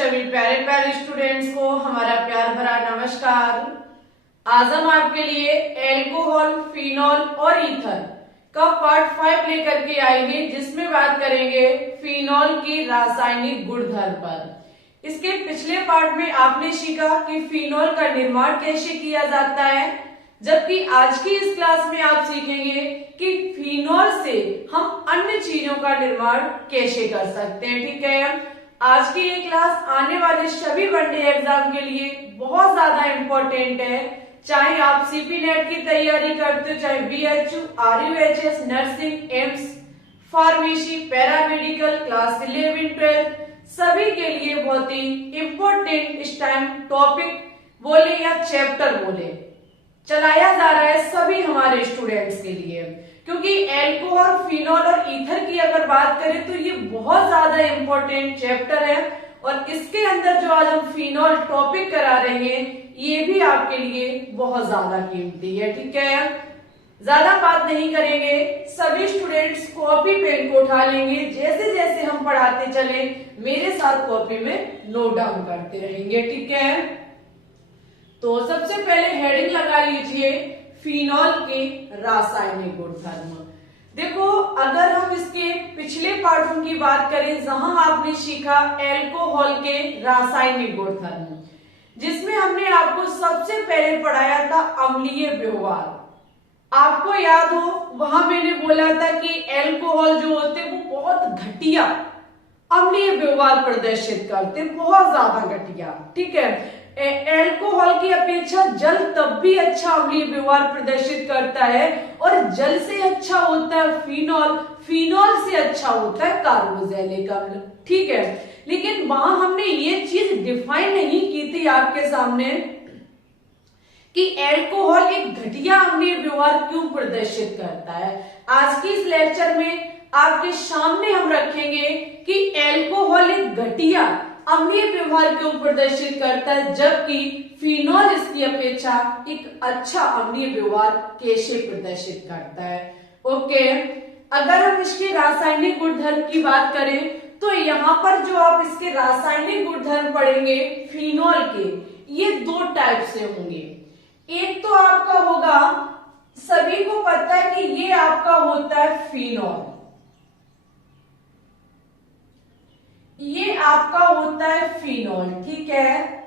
सभी प्यारे प्यारे स्टूडेंट्स को हमारा प्यार भरा नमस्कार। आज हम आपके लिए एल्कोहल, फिनॉल और ईथर का पार्ट 5 लेकर के आएंगे, जिसमें बात करेंगे फिनॉल की रासायनिक गुणधर्म पर। इसके पिछले पार्ट में आपने सीखा कि फिनॉल का निर्माण कैसे किया जाता है, जबकि आज की इस क्लास में आप सीखेंगे कि फिनॉल से हम अन्य चीजों का निर्माण कैसे कर सकते हैं। ठीक है, आज की ये क्लास आने वाले सभी वनडे एग्जाम के लिए बहुत ज्यादा इम्पोर्टेंट है। चाहे आप सीपी नेट की तैयारी करते हो, चाहे BHU, RUHS, nursing, AIIMS, pharmacy, paramedical, class 11-12 सभी के लिए बहुत ही इम्पोर्टेंट इस टाइम टॉपिक बोले या चैप्टर बोले चलाया जा रहा है सभी हमारे स्टूडेंट्स के लिए, क्योंकि एल्कोहल, फिनॉल और ईथर की अगर बात करें तो ये बहुत ज्यादा इम्पोर्टेंट चैप्टर है। और इसके अंदर जो आज हम फिनॉल टॉपिक करा रहे हैं ये भी आपके लिए बहुत ज्यादा कीमती है। ठीक है, ज्यादा बात नहीं करेंगे, सभी स्टूडेंट्स कॉपी पेन को उठा लेंगे, जैसे जैसे हम पढ़ाते चले मेरे साथ कॉपी में नोट डाउन करते रहेंगे। ठीक है, तो सबसे पहले हेडिंग लगा लीजिए फिनॉल के रासायनिक गुणधर्म। देखो, अगर हम इसके पिछले पार्टों की बात करें जहां आपने सीखा एल्कोहल के रासायनिक गुणधर्म, जिसमें हमने आपको सबसे पहले पढ़ाया था अम्लीय व्यवहार। आपको याद हो वहां मैंने बोला था कि एल्कोहल जो होते वो बहुत घटिया अम्लीय व्यवहार प्रदर्शित करते, बहुत ज्यादा घटिया। ठीक है, एल्कोहल की अपेक्षा जल तब भी अच्छा अम्लीय व्यवहार प्रदर्शित करता है, और जल से अच्छा होता है फिनॉल, फिनॉल से अच्छा होता है कार्बोक्सिलिक अम्ल। ठीक है, लेकिन वहां हमने ये चीज डिफाइन नहीं की थी आपके सामने कि एल्कोहल एक घटिया अम्लीय व्यवहार क्यों प्रदर्शित करता है। आज की इस लेक्चर में आपके सामने हम रखेंगे कि एल्कोहल एक घटिया अम्लीय व्यवहार क्यों प्रदर्शित करता है, जबकि फिनॉल इसकी अपेक्षा एक अच्छा अम्लीय व्यवहार कैसे प्रदर्शित करता है। ओके, अगर हम इसके रासायनिक गुणधर्म की बात करें तो यहाँ पर जो आप इसके रासायनिक गुणधर्म पढ़ेंगे फिनॉल के, ये दो टाइप से होंगे। एक तो आपका होगा, सभी को पता है कि ये आपका होता है फिनॉल, ये आपका होता है फिनॉल। ठीक है,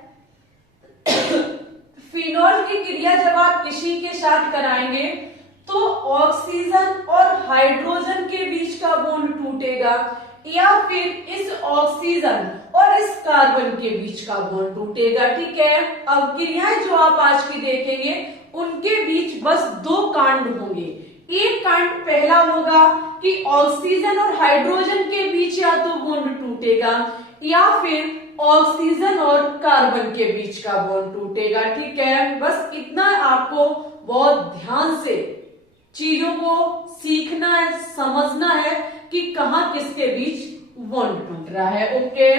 फिनॉल की क्रिया जब आप किसी के साथ कराएंगे तो ऑक्सीजन और हाइड्रोजन के बीच का बॉन्ड टूटेगा, या फिर इस ऑक्सीजन और इस कार्बन के बीच का बॉन्ड टूटेगा। ठीक है, अब क्रियाएं जो आप आज की देखेंगे उनके बीच बस दो कांड होंगे। एक कांड पहला होगा कि ऑक्सीजन और हाइड्रोजन के बीच या तो बॉन्ड टूटेगा, या फिर ऑक्सीजन और कार्बन के बीच का बॉन्ड टूटेगा। ठीक है, बस इतना आपको बहुत ध्यान से चीजों को सीखना है, समझना है कि कहां किसके बीच बॉन्ड टूट रहा है। ओके,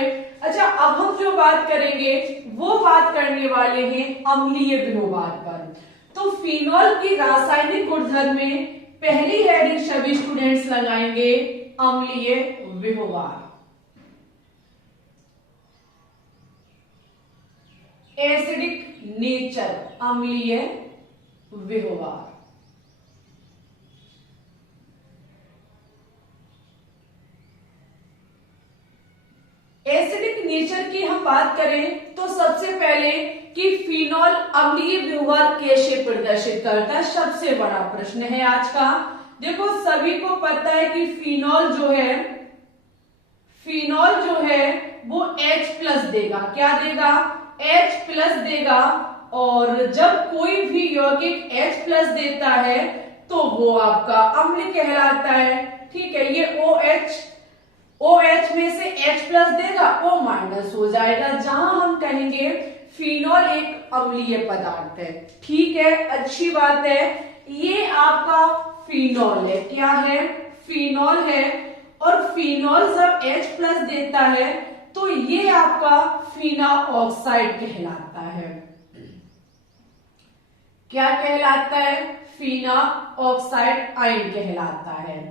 अच्छा, अब हम जो बात करेंगे वो बात करने वाले हैं अम्लीय व्यवहार पर। तो फिनॉल की रासायनिक गुणधर्म में पहली हेडिंग सभी स्टूडेंट्स लगाएंगे अम्लीय व्यवहार। एसिडिक नेचर, अम्लीय व्यवहार। एसिडिक नेचर की हम बात करें तो सबसे पहले कि फिनॉल अम्लीय व्यवहार कैसे प्रदर्शित करता है, सबसे बड़ा प्रश्न है आज का। देखो, सभी को पता है कि फिनॉल जो है वो H+ देगा। क्या देगा? H+ देगा। और जब कोई भी यौगिक H+ देता है तो वो आपका अम्ल कहलाता है। ठीक है, ये OH में से H+ देगा, O- हो जाएगा, जहां हम कहेंगे फिनॉल एक अम्लीय पदार्थ है। ठीक है, अच्छी बात है, ये आपका फिनॉल है। क्या है? फिनॉल है। और फिनॉल जब H+ देता है तो ये आपका फिना ऑक्साइड कहलाता है। क्या कहलाता है? फिना ऑक्साइड आयन कहलाता है।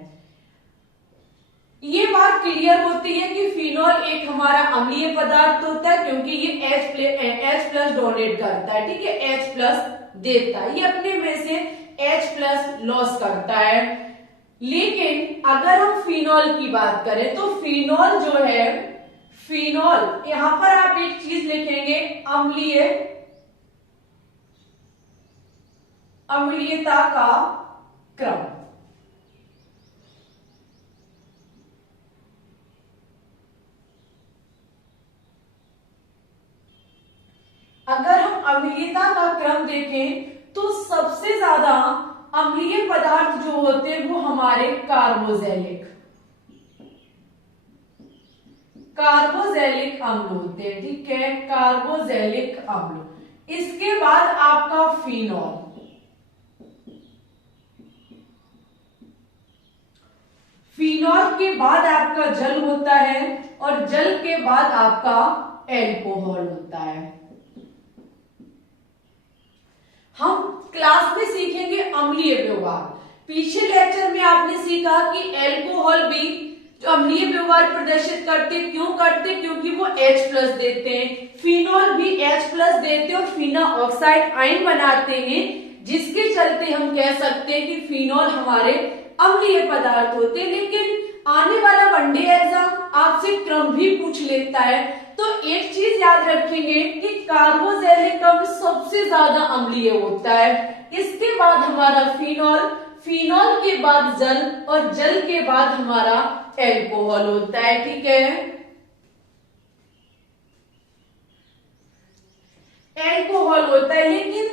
ये बात क्लियर होती है कि फिनॉल एक हमारा अम्लीय पदार्थ होता है क्योंकि ये H प्लस डोनेट करता है, ठीक है, H प्लस देता है, ये अपने में से H प्लस लॉस करता है। लेकिन अगर हम फिनॉल की बात करें तो फिनॉल जो है, फिनॉल यहां पर आप एक चीज लिखेंगे, अम्लीयता का क्रम। अगर हम अम्लीयता का क्रम देखें तो सबसे ज्यादा अम्लीय पदार्थ जो होते हैं वो हमारे कार्बोजेलिक अम्ल होते हैं, ठीक है, कार्बोजेलिक अम्ल। इसके बाद आपका फिनॉल, फिनॉल के बाद आपका जल होता है और जल के बाद आपका एल्कोहल होता है। हम क्लास में सीखेंगे अम्लीय व्यवहार। पीछे लेक्चर में आपने सीखा कि एल्कोहल भी जो अम्लीय व्यवहार प्रदर्शित करते, क्यों करते, क्योंकि वो H प्लस देते हैं। फिनॉल भी H प्लस देते और फिना ऑक्साइड आयन बनाते हैं, जिसके चलते हम कह सकते हैं कि फिनॉल हमारे अम्लीय पदार्थ होते हैं। लेकिन आने वाला वनडे एग्जाम आपसे क्रम भी पूछ लेता है, तो एक चीज याद रखेंगे कि कार्बोजेलिक अम्ल सबसे ज्यादा अम्लीय होता है। इसके बाद हमारा फिनॉल, फिनॉल के बाद जल और जल के बाद हमारा एल्कोहल होता है, ठीक है। एल्कोहल होता है, लेकिन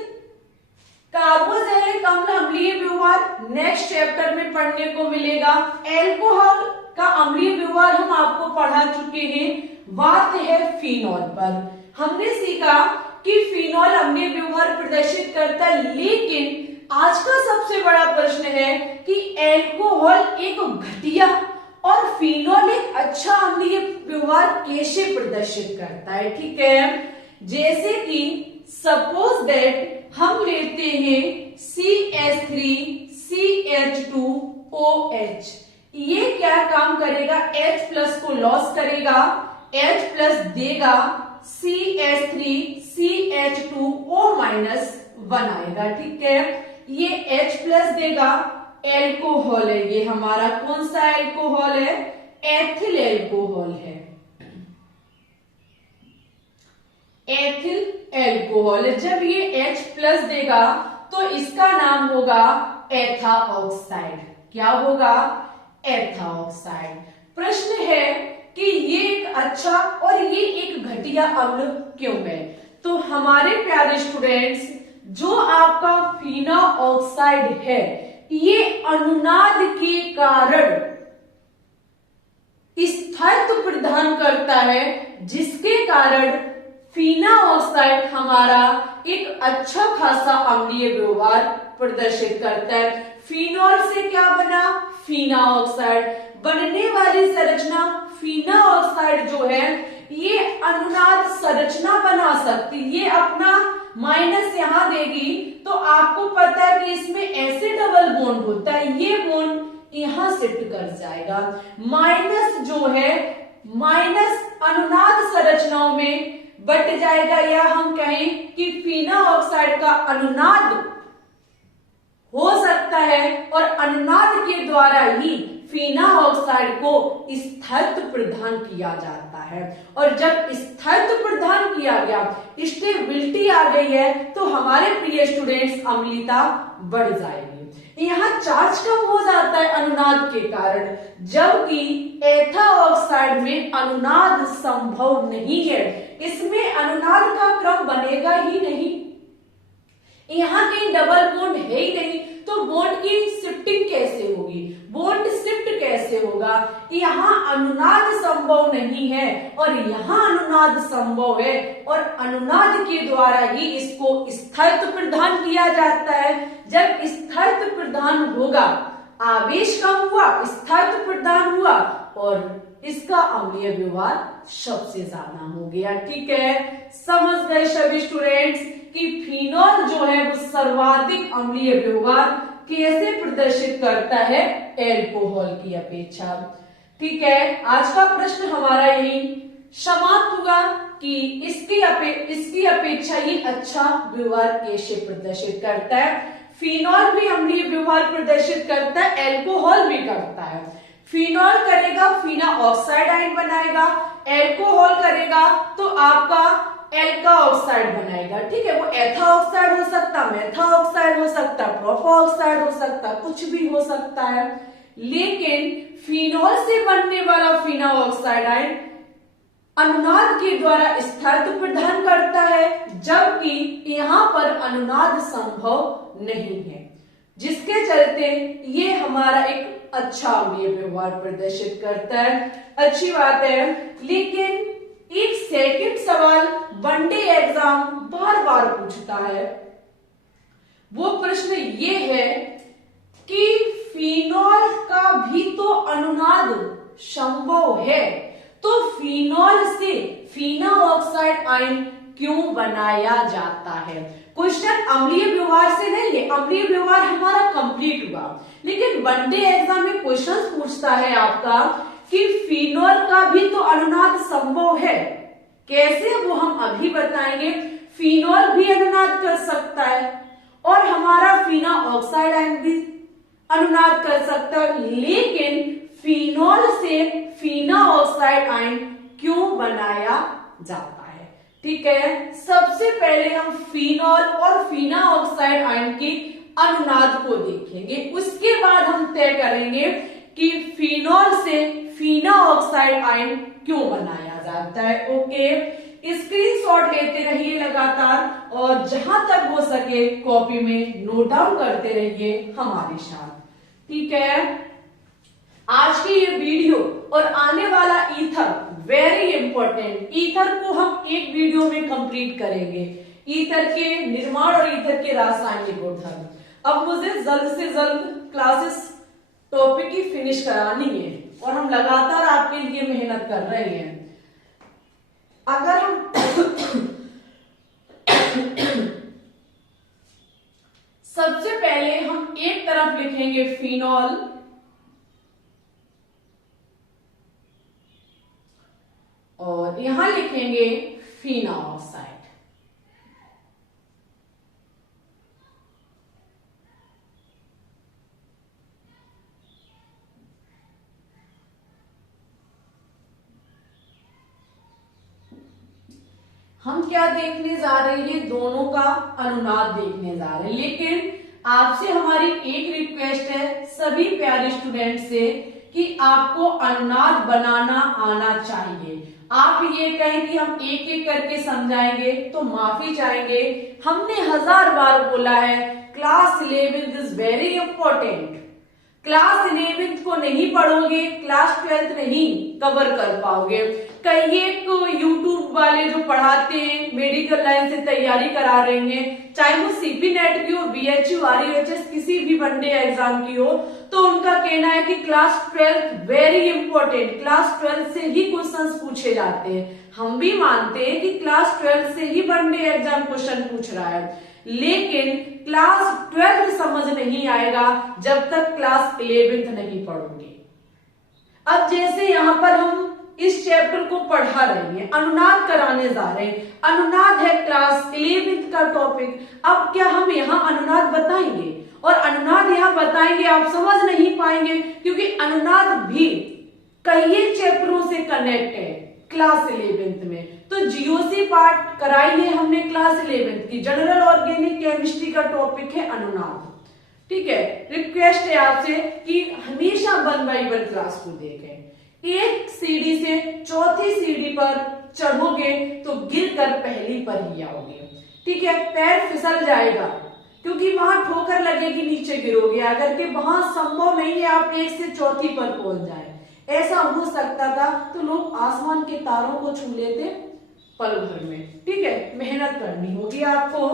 कार्बोजेलिक अम्ल अम्लीय व्यवहार नेक्स्ट चैप्टर में पढ़ने को मिलेगा। एल्कोहल का अम्लीय व्यवहार हम आपको पढ़ा चुके हैं। बात है फिनॉल पर। हमने सीखा कि फिनॉल अम्लीय व्यवहार प्रदर्शित करता है, लेकिन आज का सबसे बड़ा प्रश्न है कि एल्कोहल एक घटिया और फिनॉल एक अच्छा अम्लीय व्यवहार कैसे प्रदर्शित करता है, ठीक है। जैसे कि सपोज दैट हम लेते हैं CH3CH2OH, ये क्या काम करेगा, H प्लस को लॉस करेगा, H प्लस देगा, CH3CH2O माइनस बनाएगा, ठीक है। ये H प्लस देगा, एल्कोहल है, ये हमारा कौन सा एल्कोहल है, एथिल एल्कोहल है, एथिल एल्कोहल। जब ये H प्लस देगा तो इसका नाम होगा एथा ऑक्साइड। क्या होगा, एथा ऑक्साइड। प्रश्न है कि ये एक अच्छा और ये एक घटिया अम्ल क्यों है। तो हमारे प्यारे स्टूडेंट्स, जो आपका फीना ऑक्साइड है, ये अनुनाद के कारण स्थायित्व प्रदान करता है, जिसके कारण फीना ऑक्साइड हमारा एक अच्छा खासा अम्लीय व्यवहार प्रदर्शित करता है। फिनॉल से क्या बना, फीना ऑक्साइड। बनने वाली संरचना फीना ऑक्साइड जो है, ये अनुनाद संरचना बना सकती, ये अपना माइनस यहां देगी तो आपको पता है कि इसमें ऐसे डबल बॉन्ड होता है, ये बॉन्ड यहां शिफ्ट कर जाएगा। माइनस जो है, माइनस अनुनाद संरचनाओं में बट जाएगा, या हम कहें कि फीना ऑक्साइड का अनुनाद हो सकता है और अनुनाद के द्वारा ही फीना ऑक्साइड को स्थायित्व प्रदान किया जाता है। और जब स्थायित्व प्रदान किया गया, स्टेबिलिटी आ गई है, तो हमारे प्रिय स्टूडेंट्स अम्लीयता बढ़ जाएगी। यहाँ चार्ज कम हो जाता है अनुनाद के कारण, जबकि एथा ऑक्साइड में अनुनाद संभव नहीं है। इसमें अनुनाद का क्रम बनेगा ही नहीं, यहाँ कहीं डबल बॉन्ड है ही नहीं, तो बॉन्ड की शिफ्टिंग कैसे होगी, बॉन्ड शिफ्ट कैसे होगा। यहाँ अनुनाद संभव नहीं है और यहाँ अनुनाद संभव है, और अनुनाद के द्वारा ही इसको स्थायित्व प्रदान किया जाता है। जब स्थायित्व प्रदान होगा, आवेश कम हुआ, स्थायित्व प्रदान हुआ, और इसका अम्लीय व्यवहार सबसे ज्यादा हो गया, ठीक है। समझ गए सभी स्टूडेंट्स कि फिनॉल जो है वो सर्वाधिक अम्लीय व्यवहार कैसे प्रदर्शित करता है एल्कोहल की अपेक्षा। ठीक है, आज का प्रश्न हमारा यही समाप्त हुआ कि इसकी अपेक्षा ये अच्छा व्यवहार कैसे प्रदर्शित करता है। फिनॉल भी अम्लीय व्यवहार प्रदर्शित करता है, एल्कोहल भी करता है। फिनॉल करेगा फिना ऑक्साइड आयन बनाएगा, एल्कोहल करेगा तो आपका एल्का ऑक्साइड बनाएगा। ठीक है, वो एथा ऑक्साइड हो सकता, मेथा ऑक्साइड हो सकता, प्रोपा ऑक्साइड हो सकता, कुछ भी हो सकता है। लेकिन फिनॉल से बनने वाला फिना ऑक्साइड आयन अनुनाद के द्वारा स्थायित्व प्रदान करता है, जबकि यहां पर अनुनाद संभव नहीं है, जिसके चलते ये हमारा एक अच्छा अम्लीय व्यवहार प्रदर्शित करता है। अच्छी बात है। लेकिन एक सेकंड सवाल वनडे एग्जाम बार बार पूछता है, वो प्रश्न ये है कि फिनॉल का भी तो अनुनाद संभव है, तो फिनॉल से फिना ऑक्साइड आयन क्यों बनाया जाता है। क्वेश्चन अम्लीय व्यवहार से नहीं है, अम्लीय व्यवहार हमारा कंप्लीट हुआ, लेकिन वनडे एग्जाम में क्वेश्चन पूछता है आपका कि फिनॉल का भी तो अनुनाद संभव है। कैसे, वो हम अभी बताएंगे। फिनॉल भी अनुनाद कर सकता है और हमारा फिना ऑक्साइड आयन भी अनुनाद कर सकता है, लेकिन फिनॉल से फिना ऑक्साइड आयन क्यों बनाया जाता है। ठीक है, सबसे पहले हम फिनॉल और फिना ऑक्साइड आयन की अनुनाद को देखेंगे, उसके बाद हम तय करेंगे कि फिनॉल से फिना ऑक्साइड आयन क्यों बनाया जाता है। ओके, स्क्रीनशॉट लेते रहिए लगातार और जहां तक हो सके कॉपी में नोट डाउन करते रहिए हमारे साथ। ठीक है, आज की ये वीडियो और आने वाला ईथर वेरी इंपॉर्टेंट, ईथर को हम एक वीडियो में कंप्लीट करेंगे, ईथर के निर्माण और ईथर के रासायनिक गुणधर्म। अब मुझे जल्द से जल्द क्लासेस टॉपिक की फिनिश करानी है और हम लगातार आपके लिए मेहनत कर रहे हैं। अगर हम सबसे पहले हम एक तरफ लिखेंगे फिनॉल और यहां लिखेंगे फिना ऑक्साइड। हम क्या देखने जा रहे हैं, दोनों का अनुनाद देखने जा रहे हैं। लेकिन आपसे हमारी एक रिक्वेस्ट है सभी प्यारे स्टूडेंट से कि आपको अनुनाद बनाना आना चाहिए। आप ये कहें कि हम एक एक करके समझाएंगे तो माफी चाहेंगे। हमने 1000 बार बोला है class 11th is very important. Class 11th को नहीं पढ़ोगे क्लास 12th नहीं कवर कर पाओगे। कई एक यूट्यूब वाले जो पढ़ाते हैं मेडिकल लाइन से तैयारी करा रहे हैं, चाहे वो सीपी नेट की हो, बीएचयू, आरयूएचएस किसी भी वनडे एग्जाम की हो, तो उनका कहना है कि class 12th very important, class 12th से ही क्वेश्चंस पूछे जाते हैं। हम भी मानते हैं कि क्लास 12th से ही वनडे एग्जाम क्वेश्चन पूछ रहा है, लेकिन क्लास 12th समझ नहीं आएगा जब तक क्लास 11th नहीं पढ़ोगे। अब जैसे यहाँ पर हम इस चैप्टर को पढ़ा रहे हैं, अनुनाद कराने जा रहे हैं, अनुनाद है क्लास 11th का टॉपिक। अब क्या हम यहाँ अनुनाद बताएंगे और अनुनाद यहाँ बताएंगे आप समझ नहीं पाएंगे, क्योंकि अनुनाद भी कई चैप्टरों से कनेक्ट है क्लास 11th में। तो जीओसी पार्ट कराई है हमने क्लास 11th की, जनरल ऑर्गेनिक केमिस्ट्री का टॉपिक है अनुनाद। ठीक है, रिक्वेस्ट है आपसे कि हमेशा 1/1 क्लास को देखें। एक सीढ़ी से चौथी सीढ़ी पर चढ़ोगे तो गिरकर पहली पर ही आओगे। ठीक है, पैर फिसल जाएगा क्योंकि वहां ठोकर लगेगी, नीचे गिरोगे। अगर के वहां संभव नहीं है आप एक से चौथी पर पहुंच जाए, ऐसा हो सकता था तो लोग आसमान के तारों को छू लेते पल भर में। ठीक है, मेहनत करनी होगी आपको।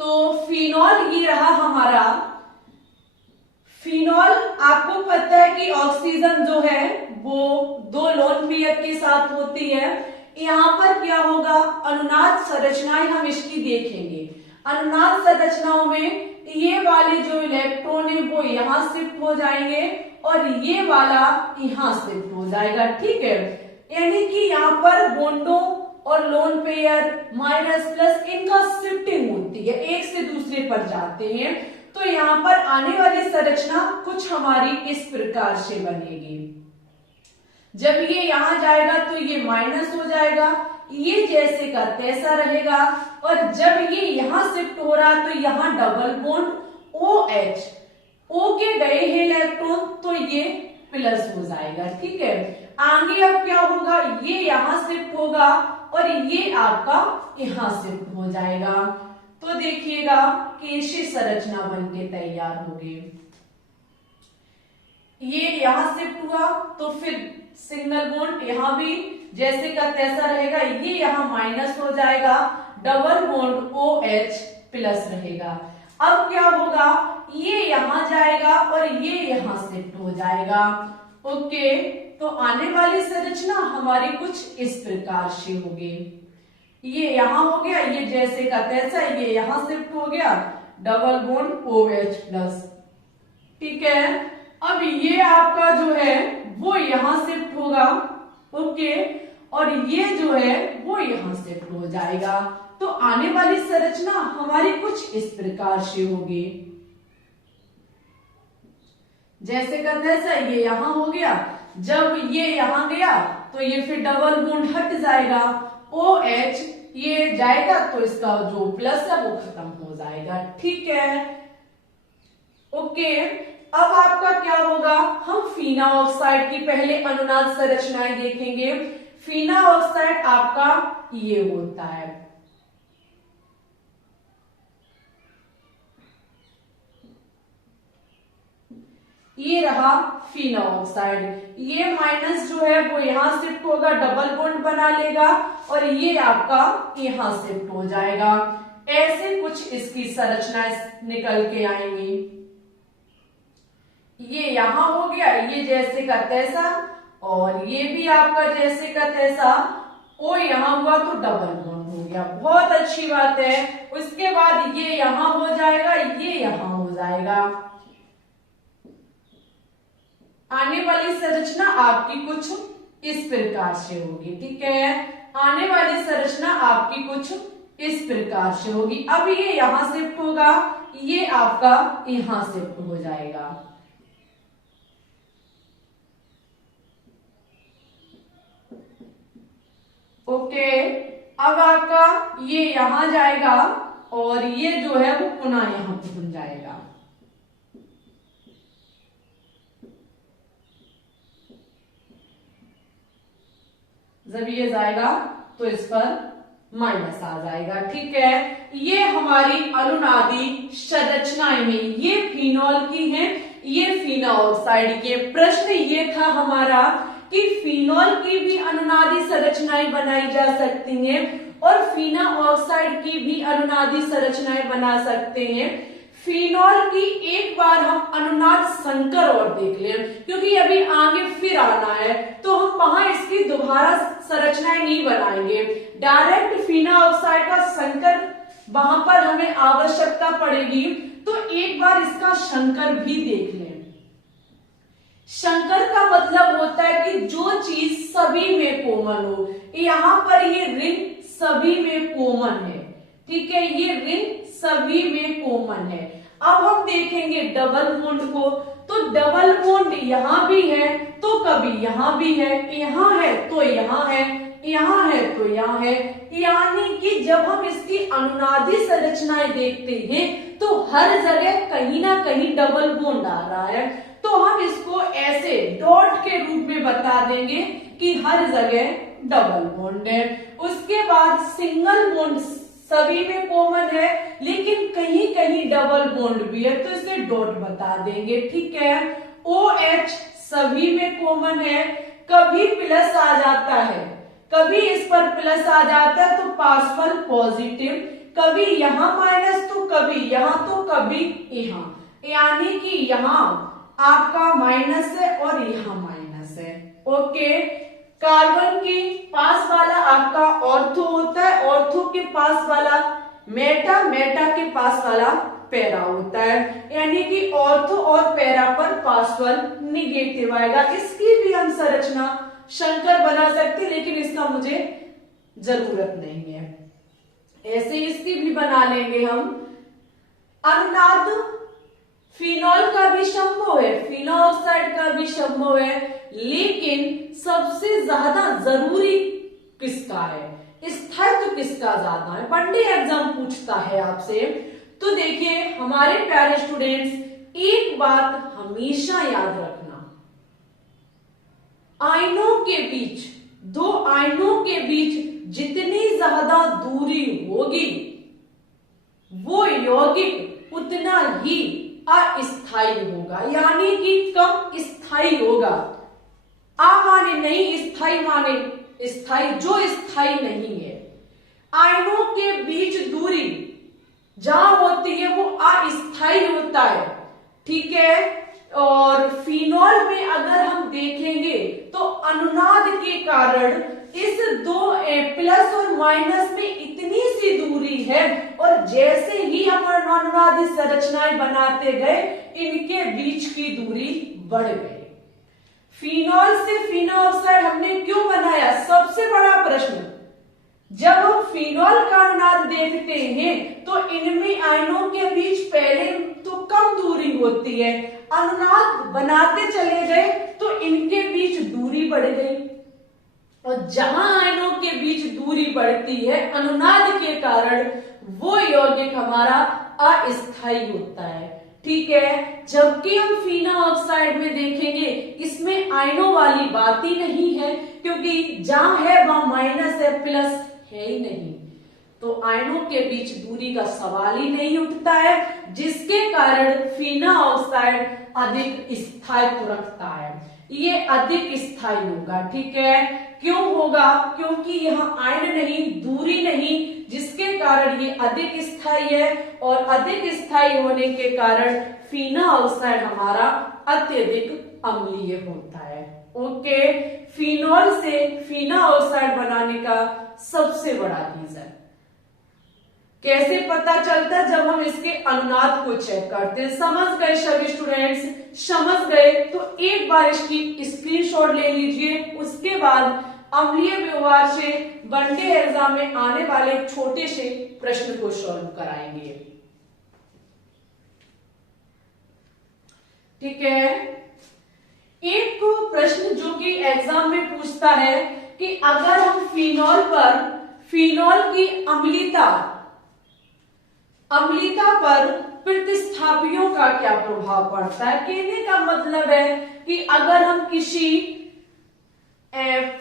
तो फिनॉल ये रहा हमारा। फिनॉल आपको पता है कि ऑक्सीजन जो है वो 2 लोन पेयर के साथ होती है। यहाँ पर क्या होगा, अनुनाद संरचनाएं हम इसकी देखेंगे। अनुनाद संरचनाओं में ये वाले जो इलेक्ट्रॉन है वो यहां शिफ्ट हो जाएंगे और ये वाला यहाँ शिफ्ट हो जाएगा। ठीक है, यानी कि यहाँ पर बॉन्डों और लोन पेयर माइनस प्लस इनका शिफ्टिंग होती है, एक से दूसरे पर जाते हैं। तो यहाँ पर आने वाली संरचना कुछ हमारी इस प्रकार से बनेगी। जब ये यहाँ जाएगा तो ये माइनस हो जाएगा, ये जैसे का तैसा रहेगा, और जब ये यहाँ शिफ्ट हो रहा तो यहाँ डबल बॉन्ड OH, O के गए हैं इलेक्ट्रॉन तो ये प्लस हो जाएगा। ठीक है, आगे अब क्या होगा, ये यहाँ शिफ्ट होगा और ये आपका यहाँ शिफ्ट हो जाएगा। तो देखिएगा कैसी संरचना बनके तैयार होगी। ये यहाँ शिफ्ट हुआ तो फिर सिंगल बॉन्ड यहाँ भी जैसे का तैसा रहेगा, ये यहाँ माइनस हो जाएगा, डबल बॉन्ड OH प्लस रहेगा। अब क्या होगा, ये यहाँ जाएगा और ये यहाँ शिफ्ट हो जाएगा। ओके, तो आने वाली संरचना हमारी कुछ इस प्रकार से होगी। ये यहाँ हो गया, ये जैसे का तैसा, ये यहाँ शिफ्ट हो गया, डबल बॉन्ड OH प्लस। ठीक है, अब ये आपका जो है वो यहाँ शिफ्ट होगा। ओके, और ये जो है वो यहाँ शिफ्ट हो जाएगा। तो आने वाली संरचना हमारी कुछ इस प्रकार से होगी। जैसे का तैसा, ये यहाँ हो गया, जब ये यहाँ गया तो ये फिर डबल बॉन्ड हट जाएगा, OH ये जाएगा तो इसका जो प्लस है वो खत्म हो जाएगा। ठीक है, ओके, अब आपका क्या होगा, हम फीना ऑक्साइड की पहले अनुनाद संरचनाएं देखेंगे। फीना ऑक्साइड आपका ये होता है, ये रहा फीना ऑक्साइड। ये माइनस जो है वो यहां शिफ्ट होगा, डबल बॉन्ड बना लेगा और ये आपका यहां शिफ्ट हो जाएगा। ऐसे कुछ इसकी संरचनाएं निकल के आएंगी। ये यहां हो गया, ये जैसे का तैसा, और ये भी आपका जैसे का तैसा। ओ यहां हुआ तो डबल बॉन्ड हो गया, बहुत अच्छी बात है। उसके बाद ये यहां हो जाएगा, ये यहां हो जाएगा। आने वाली संरचना आपकी कुछ इस प्रकार से होगी। ठीक है, आने वाली संरचना आपकी कुछ इस प्रकार से होगी। अब ये यहां शिफ्ट होगा, ये आपका यहां शिफ्ट हो जाएगा। ओके, अब आपका ये यहां जाएगा और ये जो है वो पुनः यहां पहुंच जाएगा। जब ये जाएगा तो इस पर माइनस आ जाएगा। ठीक है, ये हमारी अनुनादी संरचनाएं में ये फिनॉल की है, ये फीना ऑक्साइड की। प्रश्न ये था हमारा कि फिनॉल की भी अनुनादी संरचनाएं बनाई जा सकती हैं और फीना ऑक्साइड की भी अनुनादी संरचनाएं बना सकते हैं। फिनॉल की एक बार हम अनुनाद संकर और देख लें, क्योंकि अभी आगे फिर आना है तो हम वहां इसकी दोबारा संरचनाएं नहीं बनाएंगे। डायरेक्ट फीना ऑक्साइड का संकर वहां पर हमें आवश्यकता पड़ेगी, तो एक बार इसका संकर भी देख लें। संकर का मतलब होता है कि जो चीज सभी में कॉमन हो। यहाँ पर ये ऋण सभी में कॉमन है। ठीक है, ये ऋण सभी में कॉमन है। अब हम देखेंगे डबल बॉन्ड को, तो डबल बॉन्ड यहाँ भी है तो कभी यहाँ भी है, यहाँ है तो यहाँ है, यहाँ है तो यहाँ है। यानी कि जब हम इसकी अनुनादी संरचनाएं देखते हैं तो हर जगह कहीं ना कहीं डबल बॉन्ड आ रहा है, तो हम इसको ऐसे डॉट के रूप में बता देंगे कि हर जगह डबल बॉन्ड है। उसके बाद सिंगल बॉन्ड सभी में कॉमन है, लेकिन कहीं कहीं डबल बॉन्ड भी है, तो इसे डॉट बता देंगे। ठीक है, OH सभी में कॉमन है, कभी प्लस आ जाता है, कभी इस पर प्लस आ जाता है तो पार्शियल पॉजिटिव, कभी यहाँ माइनस तो कभी यहाँ तो कभी यहाँ, यानी कि यहाँ आपका माइनस है और यहाँ माइनस है। ओके, कार्बन के पास वाला आपका ऑर्थो होता है, ऑर्थो के पास वाला मेटा, मेटा के पास वाला पैरा होता है, यानी कि ऑर्थो और पैरा पर पास्ट वन निगेटिव आएगा। इसकी भी हम संरचना शंकर बना सकते, लेकिन इसका मुझे जरूरत नहीं है। ऐसे इसकी भी बना लेंगे हम। अनुनाद फिनॉल का भी संभव है, फिनॉल ऑक्साइड का भी संभव है, लेकिन सबसे ज्यादा जरूरी किसका है, स्थायित्व किसका ज्यादा है, वनडे एग्जाम पूछता है आपसे। तो देखिए हमारे प्यारे स्टूडेंट्स, एक बात हमेशा याद रखना, आयनों के बीच, दो आयनों के बीच जितनी ज्यादा दूरी होगी वो यौगिक उतना ही अस्थायी होगा, यानी कि कम स्थायी होगा। माने नहीं, स्थायी माने स्थायी, जो स्थायी नहीं है। आयनों के बीच दूरी जहां होती है वो अस्थायी होता है, ठीक है। और फिनॉल में अगर हम देखेंगे तो अनुनाद के कारण इस दो प्लस और माइनस में इतनी सी दूरी है, और जैसे ही हम अनुनादी संरचनाएं बनाते गए इनके बीच की दूरी बढ़ गई। फिनॉल से फिनॉल ऑक्साइड हमने क्यों बनाया, सबसे बड़ा प्रश्न। जब हम फिनॉल का अनुनाद देखते हैं तो इनमें आयनों के बीच पहले तो कम दूरी होती है, अनुनाद बनाते चले गए तो इनके बीच दूरी बढ़ गई, और जहां आयनों के बीच दूरी बढ़ती है अनुनाद के कारण वो यौगिक हमारा अस्थायी होता है, ठीक है। जबकि हम फिनॉल ऑक्साइड में देखेंगे इसमें आयनों वाली बात ही नहीं है, क्योंकि जहां है वहां माइनस है, प्लस है ही नहीं, तो आयनों के बीच दूरी का सवाल ही नहीं उठता है, जिसके कारण फिनॉल ऑक्साइड अधिक स्थायित्व रखता है, ये अधिक स्थायी होगा, ठीक है। क्यों होगा, क्योंकि यहाँ आयन नहीं, दूरी नहीं, जिसके कारण ये अधिक स्थायी है, और अधिक स्थायी होने के कारण फिनॉल ऑक्साइड हमारा अत्यधिक अम्लीय होता है। ओके, फिनॉल से फिनॉल ऑक्साइड बनाने का सबसे बड़ा रीजन कैसे पता चलता है, जब हम इसके अनुनाद को चेक करते हैं। समझ गए सभी स्टूडेंट्स, समझ गए तो एक बार इसकी स्क्रीनशॉट ले लीजिए, उसके बाद अम्लीय व्यवहार से वनडे एग्जाम में आने वाले छोटे से प्रश्न को सॉल्व कराएंगे, ठीक है। एक प्रश्न जो कि एग्जाम में पूछता है कि अगर हम फिनॉल पर, फिनॉल की अम्लीयता पर प्रतिस्थापियों का क्या प्रभाव पड़ता है। कहने का मतलब है कि अगर हम किसी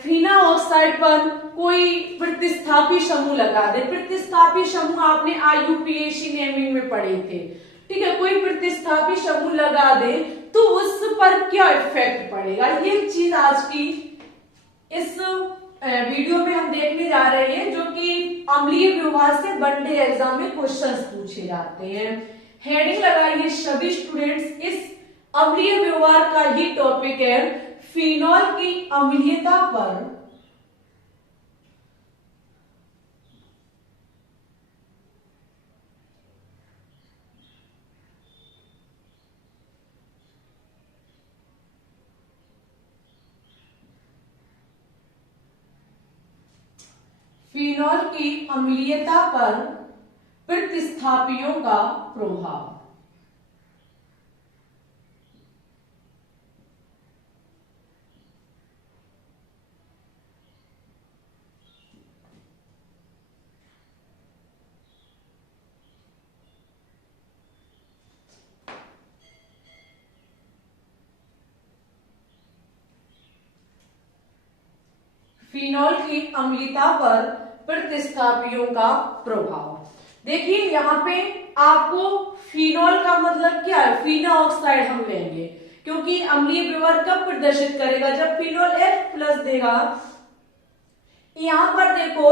फिनॉल ऑक्साइड पर कोई प्रतिस्थापी समूह लगा दे, प्रतिस्थापी समूह आपने IUPAC नेमिंग में पढ़े थे, ठीक है, कोई प्रतिस्थापी समूह लगा दे तो उस पर क्या इफेक्ट पड़ेगा, ये चीज आज की इस वीडियो में हम देखने जा रहे हैं, जो कि अम्लीय व्यवहार से वनडे एग्जाम में क्वेश्चंस पूछे जाते हैं। हेडिंग लगाइए सभी स्टूडेंट्स, इस अम्लीय व्यवहार का ही टॉपिक है, फिनॉल की अम्लीयता पर फिनॉल की अम्लीयता पर प्रतिस्थापियों का प्रभाव। फिनॉल की अम्लीयता पर प्रतिस्थापियों का प्रभाव। देखिए यहाँ पे आपको फिनॉल का मतलब क्या है, फिनॉल ऑक्साइड हम लेंगे, क्योंकि अम्लीय व्यवहार कब प्रदर्शित करेगा, जब फिनॉल H+ देगा। यहां पर देखो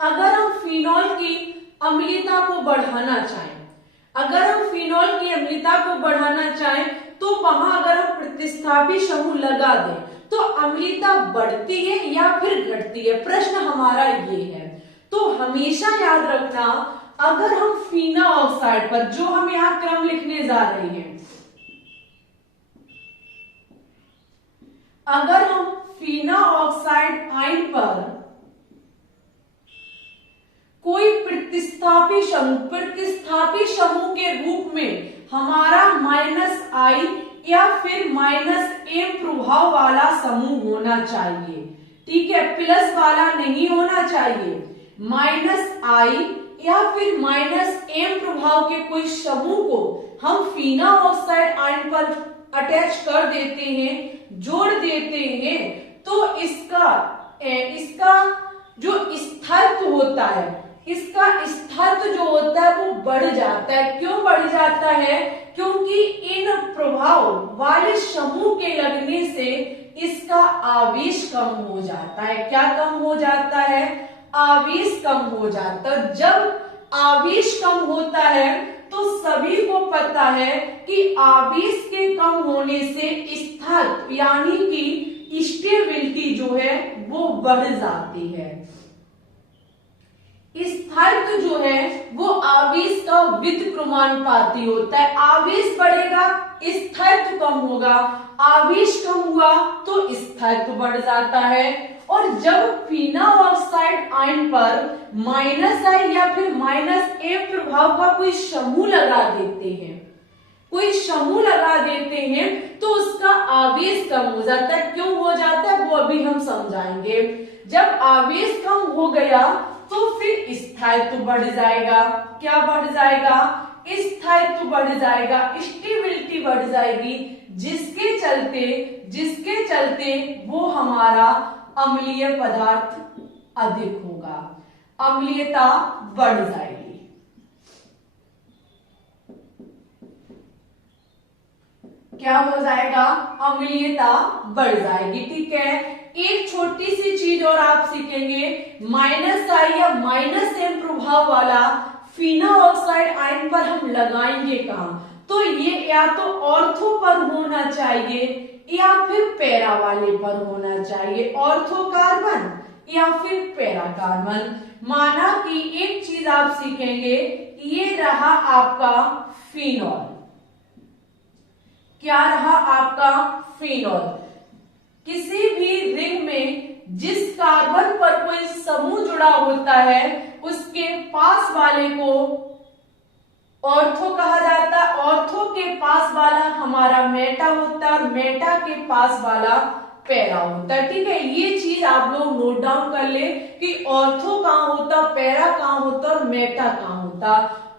अगर हम फिनॉल की अम्लीयता को बढ़ाना चाहें, अगर हम फिनॉल की अम्लीयता को बढ़ाना चाहें तो वहां अगर हम प्रतिस्थापी समूह लगा दें तो अम्लीयता बढ़ती है या फिर घटती है, प्रश्न हमारा ये है। तो हमेशा याद रखना अगर हम फीना ऑक्साइड पर, जो हम यहां क्रम लिखने जा रहे हैं, अगर हम फीना ऑक्साइड आयन पर कोई प्रतिस्थापी समूह के रूप में हमारा -I या फिर -M प्रभाव वाला समूह होना चाहिए, ठीक है, प्लस वाला नहीं होना चाहिए। -I या फिर -M प्रभाव के कोई समूह को हम फीना ऑक्साइड आयन पर अटैच कर देते हैं, जोड़ देते हैं, तो इसका जो स्थैर्य होता है, इसका स्थैर्य जो होता है वो बढ़ जाता है। क्यों बढ़ जाता है? क्योंकि इन प्रभाव वाले समूह के लगने से इसका आवेश कम हो जाता है। क्या कम हो जाता है? आवेश कम हो जाता है। जब आवेश कम होता है तो सभी को पता है कि आवेश के कम होने से स्थैर्य यानी कि स्टेबिलिटी जो है वो बढ़ जाती है। स्थैर्य जो है वो आवेश का व्युत्क्रमानुपाती होता है। आवेश बढ़ेगा, स्थैर्य कम होगा, आवेश कम हुआ तो स्थैर्य बढ़ जाता है। और जब फीना ऑक्साइड आयन पर -I या फिर -M प्रभाव का कोई समूह लगा देते हैं, तो उसका आवेश कम हो जाता है। क्यों हो जाता है वो अभी हम समझाएंगे। जब आवेश कम हो गया तो फिर स्थायित्व बढ़ जाएगा। क्या बढ़ जाएगा? स्थायित्व बढ़ जाएगा, स्टेबिलिटी बढ़ जाएगी, जिसके चलते वो हमारा अम्लीय पदार्थ अधिक होगा, अम्लीयता बढ़ जाएगी। क्या हो जाएगा? अम्लीयता बढ़ जाएगी। ठीक है, एक छोटी सी चीज और आप सीखेंगे, -I या -M प्रभाव वाला फीना ऑक्साइड आयन पर हम लगाएंगे कहां? तो ये या तो ऑर्थो पर होना चाहिए या फिर पैरा वाले पर होना चाहिए। ऑर्थो कार्बन या फिर पैरा कार्बन। माना कि एक चीज आप सीखेंगे, ये रहा आपका फिनॉल। क्या रहा आपका? फिनॉल। किसी भी रिंग में जिस कार्बन पर कोई समूह जुड़ा होता है उसके पास वाले को ऑर्थो कहा जाता है। ऑर्थो के पास वाला हमारा मेटा होता है और मेटा के पास वाला पैरा होता है। ठीक है, ये चीज आप लोग नोट डाउन कर ले कि ऑर्थो कहां होता, पैरा कहां होता और मेटा कहां होता।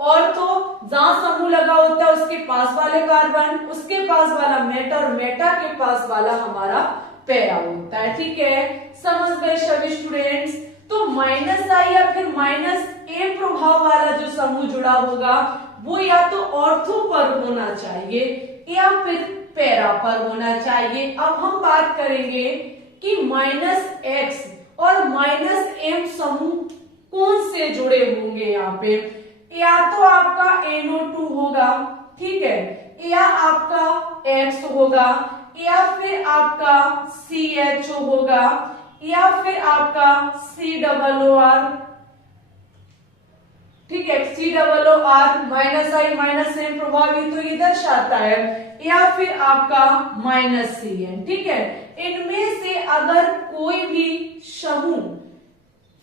ऑर्थो जहां समूह लगा होता है उसके पास वाले कार्बन, उसके पास वाला मेटा और मेटा के पास वाला हमारा पैरा होता है। ठीक है, समझ गए सभी स्टूडेंट्स? तो -I या फिर -M प्रभाव वाला जो समूह जुड़ा होगा वो या तो ऑर्थो पर होना चाहिए या फिर पैरा पर होना चाहिए। अब हम बात करेंगे कि -X और -M समूह कौन से जुड़े होंगे। यहाँ पे या तो आपका NO2 होगा, ठीक है, या आपका X होगा, या फिर आपका CHO होगा, या फिर आपका COOR। ठीक है, COOR -I -M प्रभावी तो ये दर्शाता है, या फिर आपका -CN। ठीक है, इनमें से अगर कोई भी समूह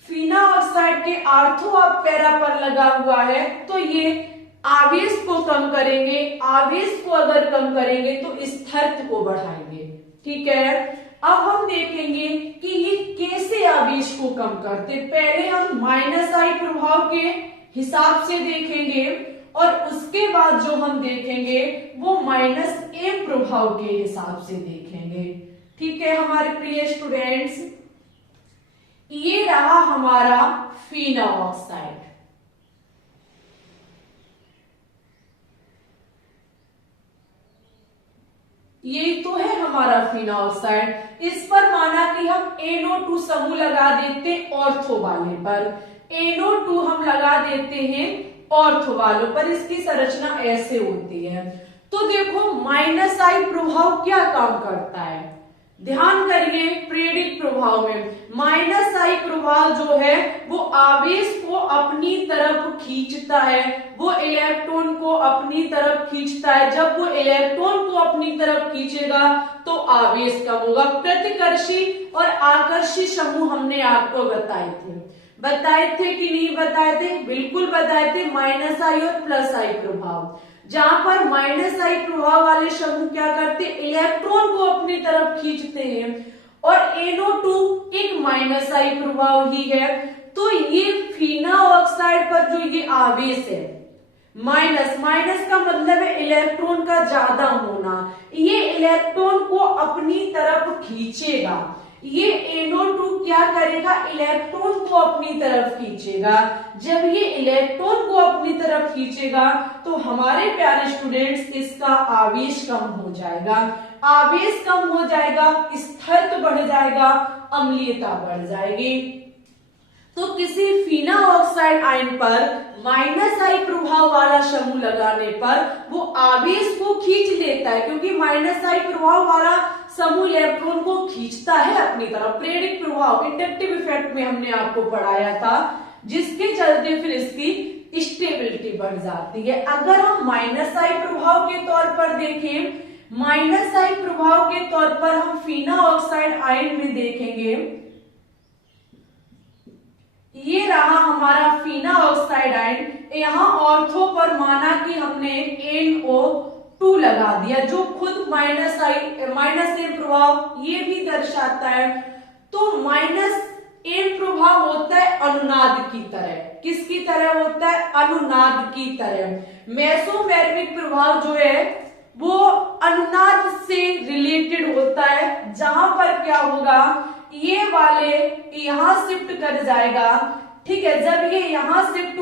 फीना ऑक्साइड के ऑर्थो और पैरा पर लगा हुआ है तो ये आवेश को कम करेंगे। आवेश को अगर कम करेंगे तो स्थैर्य को बढ़ाएंगे। ठीक है, अब हम देखेंगे कि ये कैसे आवेश को कम करते। पहले हम -I प्रभाव के हिसाब से देखेंगे और उसके बाद जो हम देखेंगे वो -M प्रभाव के हिसाब से देखेंगे। ठीक है हमारे प्रिय स्टूडेंट्स, ये रहा हमारा फीना ऑक्साइड। ये तो है हमारा फीना ऑक्साइड। इस पर माना कि हम NO2 समूह लगा देते ऑर्थो वाले पर, NO2 हम लगा देते हैं ऑर्थो वालों पर। इसकी संरचना ऐसे होती है। तो देखो -I प्रभाव क्या काम करता है। ध्यान करिए प्रेरित प्रभाव में माइनस आई प्रभाव जो है वो आवेश को अपनी तरफ खींचता है, वो इलेक्ट्रॉन को अपनी तरफ खींचता है। जब वो इलेक्ट्रॉन को अपनी तरफ खींचेगा तो आवेश कम होगा। प्रतिकर्षी और आकर्षी समूह हमने आपको बताए थे कि नहीं बताए थे? बिल्कुल बताए थे, माइनस आई और प्लस आई प्रभाव। जहां पर माइनस आई प्रभाव वाले समूह क्या करते हैं, इलेक्ट्रॉन को अपनी तरफ खींचते हैं, और NO2 एक माइनस आई प्रभाव ही है। तो ये फीना ऑक्साइड पर जो ये आवेश है माइनस का मतलब है इलेक्ट्रॉन का ज्यादा होना, ये इलेक्ट्रॉन को अपनी तरफ खींचेगा। ये NO2 क्या करेगा, इलेक्ट्रॉन को अपनी तरफ खींचेगा। जब ये इलेक्ट्रॉन को अपनी तरफ खींचेगा तो हमारे प्यारे स्टूडेंट्स इसका आवेश कम हो जाएगा। आवेश कम हो जाएगा, स्थिरत्व बढ़ जाएगा, अम्लीयता बढ़ जाएगी। तो किसी फीना ऑक्साइड आयन पर माइनस आई प्रभाव वाला समूह लगाने पर वो आवेश को खींच लेता है, क्योंकि माइनस आई प्रभाव वाला समूह इलेक्ट्रॉन को खींचता है अपनी तरफ। प्रेरित प्रभाव इंडक्टिव इफेक्ट में हमने आपको पढ़ाया था, जिसके चलते फिर इसकी स्टेबिलिटी बढ़ जाती है। अगर हम माइनस आई प्रभाव के तौर पर देखें, माइनस आई प्रभाव के तौर पर हम फीना ऑक्साइड आयन में देखेंगे, ये रहा हमारा फीना ऑक्साइड आयन। यहाँ ऑर्थो पर माना कि हमने NO2 लगा दिया, जो खुद माइनस एन प्रभाव ये भी दर्शाता है। तो माइनस एन प्रभाव होता है अनुनाद की तरह। किसकी तरह होता है, अनुनाद की तरह। मेसोमेरिक प्रभाव जो है वो अनुनाद से रिलेटेड होता है, जहां पर क्या होगा, ये वाले यहां शिफ्ट कर जाएगा, ठीक है। जब ये यहां शिफ्ट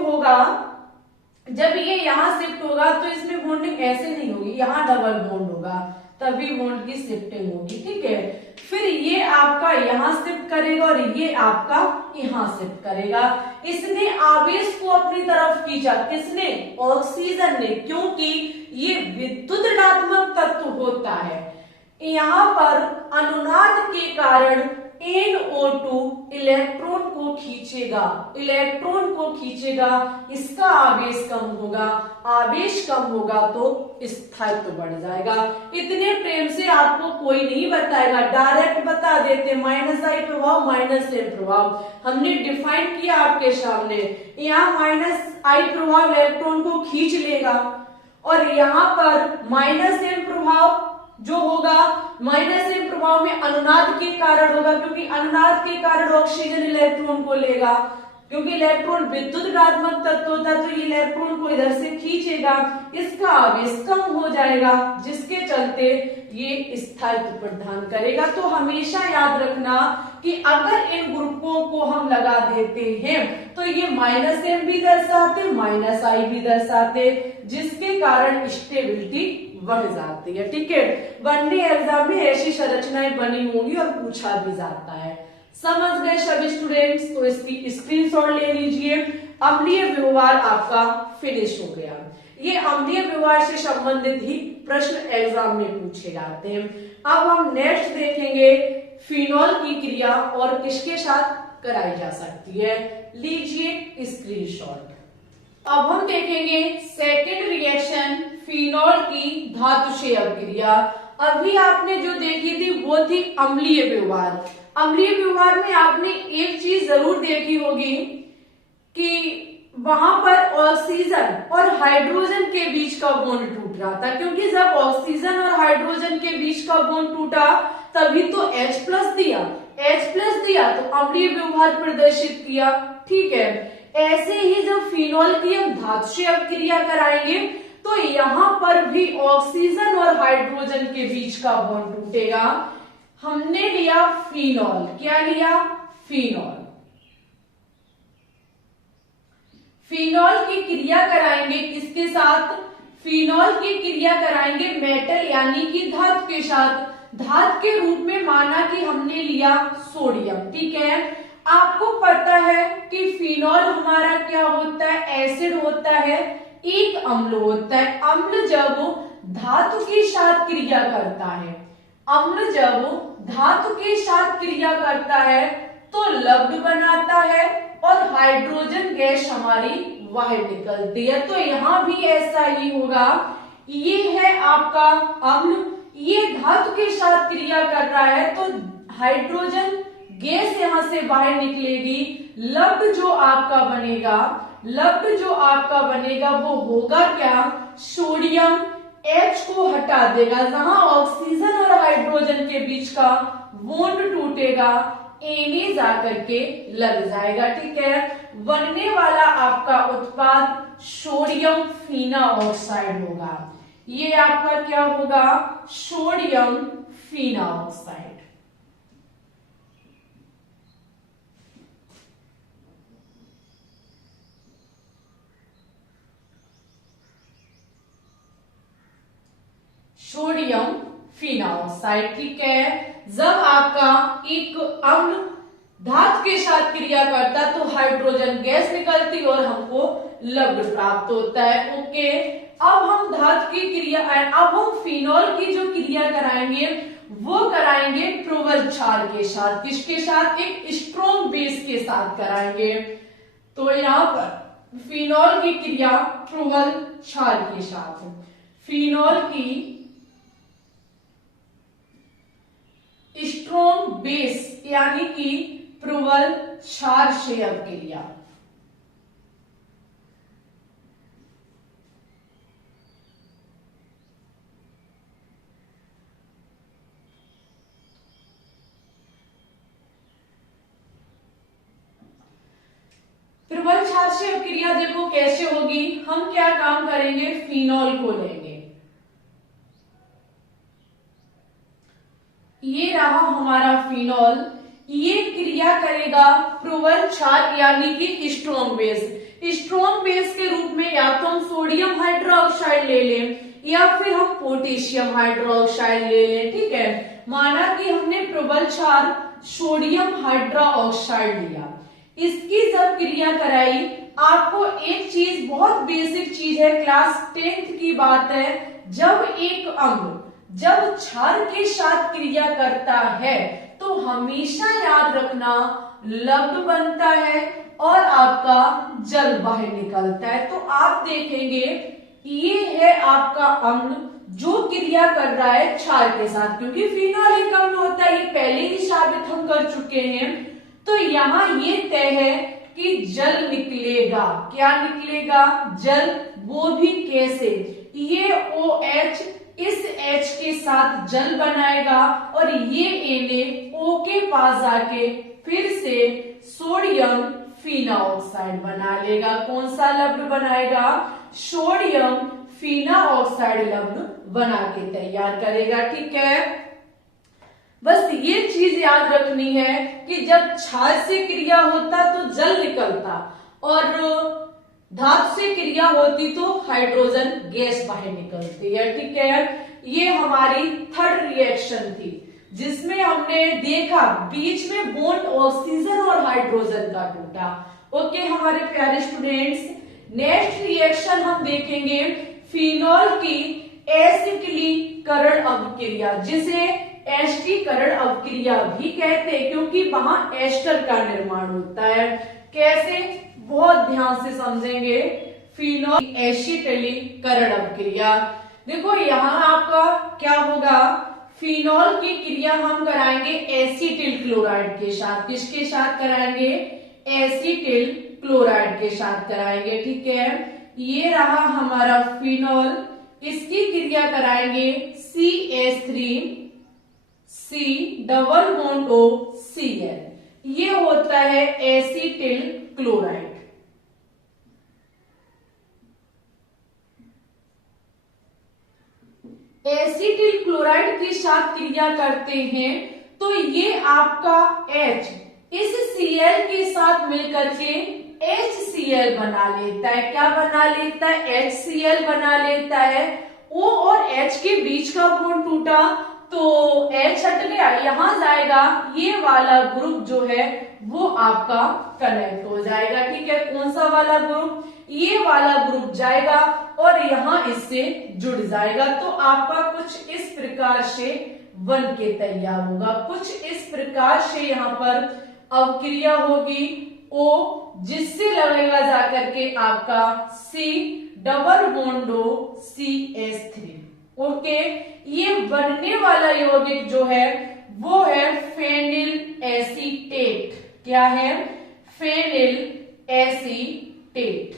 होगा तो इसमें बॉन्डिंग ऐसे नहीं होगी, यहाँ डबल बॉन्ड होगा, तभी बॉन्ड की शिफ्टिंग होगी, ठीक है। फिर ये आपका यहाँ शिफ्ट करेगा और ये आपका यहाँ शिफ्ट करेगा। इसने आवेश को अपनी तरफ खींचा, किसने, ऑक्सीजन ने, क्योंकि ये विद्युत ऋणात्मक तत्व होता है। यहाँ पर अनुनाद के कारण NO2 इलेक्ट्रॉन को खींचेगा, इसका आवेश कम होगा, आवेश कम होगा तो स्थायित्व बढ़ जाएगा। इतने प्रेम से आपको कोई नहीं बताएगा, डायरेक्ट बता देते माइनस आई प्रभाव, माइनस एन प्रभाव हमने डिफाइन किया आपके सामने। यहाँ माइनस आई प्रभाव इलेक्ट्रॉन को खींच लेगा, और यहाँ पर माइनस एन प्रभाव जो होगा, माइनस एन प्रभाव में अनुनाद के कारण होगा, क्योंकि अनुनाद के कारण ऑक्सीजन इलेक्ट्रॉन को लेगा, क्योंकि इलेक्ट्रॉन विद्युत ऋणात्मक तत्व होता है, तो ये इलेक्ट्रॉन को इधर से खींचेगा, इसका आवेश कम हो जाएगा, जिसके चलते ये स्थायित्व प्रदान करेगा। तो हमेशा याद रखना कि अगर इन ग्रुपों को हम लगा देते हैं तो ये माइनस एम भी दर्शाते, माइनस आई भी दर्शाते, जिसके कारण स्टेबिलिटी बढ़ जाती है, ठीक है। वनडे एग्जाम में ऐसी संरचनाएं बनी होंगी और पूछा भी जाता है। समझ गए सभी स्टूडेंट्स? तो इसकी स्क्रीनशॉट ले लीजिए। अम्लीय व्यवहार आपका फिनिश हो गया। ये अम्लीय व्यवहार से संबंधित ही प्रश्न एग्जाम में पूछे जाते हैं। अब हम नेक्स्ट देखेंगे फिनॉल की क्रिया और किसके साथ कराई जा सकती है। लीजिए स्क्रीनशॉट। अब हम देखेंगे सेकेंड रिएक्शन फिनॉल की धातु से अभिक्रिया। अभी आपने जो देखी थी वो थी अम्लीय व्यवहार। अम्लीय व्यवहार में आपने एक चीज जरूर देखी होगी कि वहां पर ऑक्सीजन और हाइड्रोजन के बीच का बॉन्ड टूट रहा था, क्योंकि जब ऑक्सीजन और हाइड्रोजन के बीच का बॉन्ड टूटा तभी तो H+ दिया तो अम्लीय व्यवहार प्रदर्शित किया, ठीक है। ऐसे ही जब फिनॉल की हम धातु से अभिक्रिया कराएंगे तो यहाँ पर भी ऑक्सीजन और हाइड्रोजन के बीच का बॉन्ड टूटेगा। हमने लिया फिनॉल, क्या लिया, फिनॉल। फिनॉल की क्रिया कराएंगे किसके साथ, फिनॉल की क्रिया कराएंगे मेटल यानी कि धातु के साथ। धातु के रूप में माना कि हमने लिया सोडियम, ठीक है। आपको पता है कि फिनॉल हमारा क्या होता है, एसिड होता है, एक अम्ल होता है। अम्ल जब धातु के साथ क्रिया करता है, अम्ल जब धातु के साथ क्रिया करता है तो लवण बनाता है और हाइड्रोजन गैस हमारी बाहर निकलती है। तो यहाँ भी ऐसा ही होगा। ये है आपका अम्ल, ये धातु के साथ क्रिया कर रहा है तो हाइड्रोजन गैस यहां से बाहर निकलेगी। लवण जो आपका बनेगा वो होगा क्या, सोडियम H को हटा देगा, जहां ऑक्सीजन और हाइड्रोजन के बीच का बॉन्ड टूटेगा Na जाकर के लग जाएगा। ठीक है, बनने वाला आपका उत्पाद सोडियम फीना ऑक्साइड होगा। ये आपका क्या होगा, सोडियम फीना ऑक्साइड। Sodium phenoxide. ठीक है, जब आपका एक अम्ल धातु के साथ क्रिया करता है तो हाइड्रोजन गैस निकलती और हमको लवण प्राप्त होता है। ओके, अब हम फिनॉल की जो क्रिया कराएंगे वो कराएंगे प्रोवल क्षार के साथ। किसके साथ, एक स्ट्रॉन्ग बेस के साथ कराएंगे। तो यहाँ पर फिनॉल की क्रिया प्रोवल क्षार के साथ, फिनॉल की स्ट्रॉन्ग बेस यानी कि प्रोवल क्षार से अब क्रिया। प्रबल क्षार से अब क्रिया देखो कैसे होगी। हम क्या काम करेंगे, फिनॉल को लेंगे, ये रहा हमारा फिनॉल, ये क्रिया करेगा प्रोवल क्षार यानी कि स्ट्रॉन्ग बेस। स्ट्रॉन्ग बेस के रूप में या तो हम सोडियम हाइड्रोक्साइड ले लें या फिर हम पोटेशियम हाइड्रोक्साइड ले लें। ठीक है, माना कि हमने प्रबल क्षार सोडियम हाइड्रोक्साइड लिया, इसकी जब क्रिया कराई, आपको एक चीज बहुत बेसिक चीज है, क्लास 10th की बात है, जब एक अम्ल जब क्षार के साथ क्रिया करता है तो हमेशा याद रखना लवण बनता है और आपका जल बाहर निकलता है। तो आप देखेंगे ये है आपका अम्ल जो क्रिया कर रहा है क्षार के साथ, क्योंकि फिनॉल एक अम्ल होता है, ये पहले ही साबित हम कर चुके हैं। तो यहाँ ये तय है कि जल निकलेगा। क्या निकलेगा, जल, वो भी कैसे, ये OH इस H के साथ जल बनाएगा और ये Na O के पास जाके फिर से सोडियम फीना ऑक्साइड बना लेगा। कौन सा लवण बनाएगा, सोडियम फीना ऑक्साइड लवण बना के तैयार करेगा। ठीक है, बस ये चीज याद रखनी है कि जब क्षार से क्रिया होता तो जल निकलता और धातु से क्रिया होती तो हाइड्रोजन गैस बाहर निकलती है। ठीक है, ये हमारी थर्ड रिएक्शन थी जिसमें हमने देखा बीच में बॉन्ड ऑक्सीजन और हाइड्रोजन का टूटा। ओके हमारे प्यारे स्टूडेंट्स, नेक्स्ट रिएक्शन हम देखेंगे फिनॉल की एसिटिलीकरण अभिक्रिया, जिसे एस्टीकरण अभिक्रिया भी कहते हैं क्योंकि वहां एस्टर का निर्माण होता है। कैसे, बहुत ध्यान से समझेंगे। फिनॉल एसिटिलीकरण अभिक्रिया, देखो यहाँ आपका क्या होगा, फिनॉल की क्रिया हम कराएंगे एसिटिल क्लोराइड के साथ। किसके साथ कराएंगे, एसिटिल क्लोराइड के साथ कराएंगे। ठीक है, ये रहा हमारा फिनॉल, इसकी क्रिया कराएंगे CH3C डबल बॉन्ड OCl, ये होता है एसिटिल क्लोराइड। एसिटिल क्लोराइड के साथ क्रिया करते हैं तो ये आपका H इस Cl के साथ मिलकर के HCl बना लेता है। क्या बना लेता है, HCl बना लेता है। O और H के बीच का बॉन्ड टूटा तो H हट गया, यहां जाएगा, ये वाला ग्रुप जो है वो आपका कनेक्ट हो जाएगा। ठीक है, कौन सा वाला ग्रुप, ये वाला ग्रुप जाएगा और यहां इससे जुड़ जाएगा। तो आपका कुछ इस प्रकार से बन के तैयार होगा। कुछ इस प्रकार से यहाँ पर अवक्रिया होगी O, जिससे लगेगा जाकर के आपका C डबल बॉन्डो CH3। ओके, ये बनने वाला यौगिक जो है वो है फेनिल एसीटेट। क्या है? Phenyl acetate.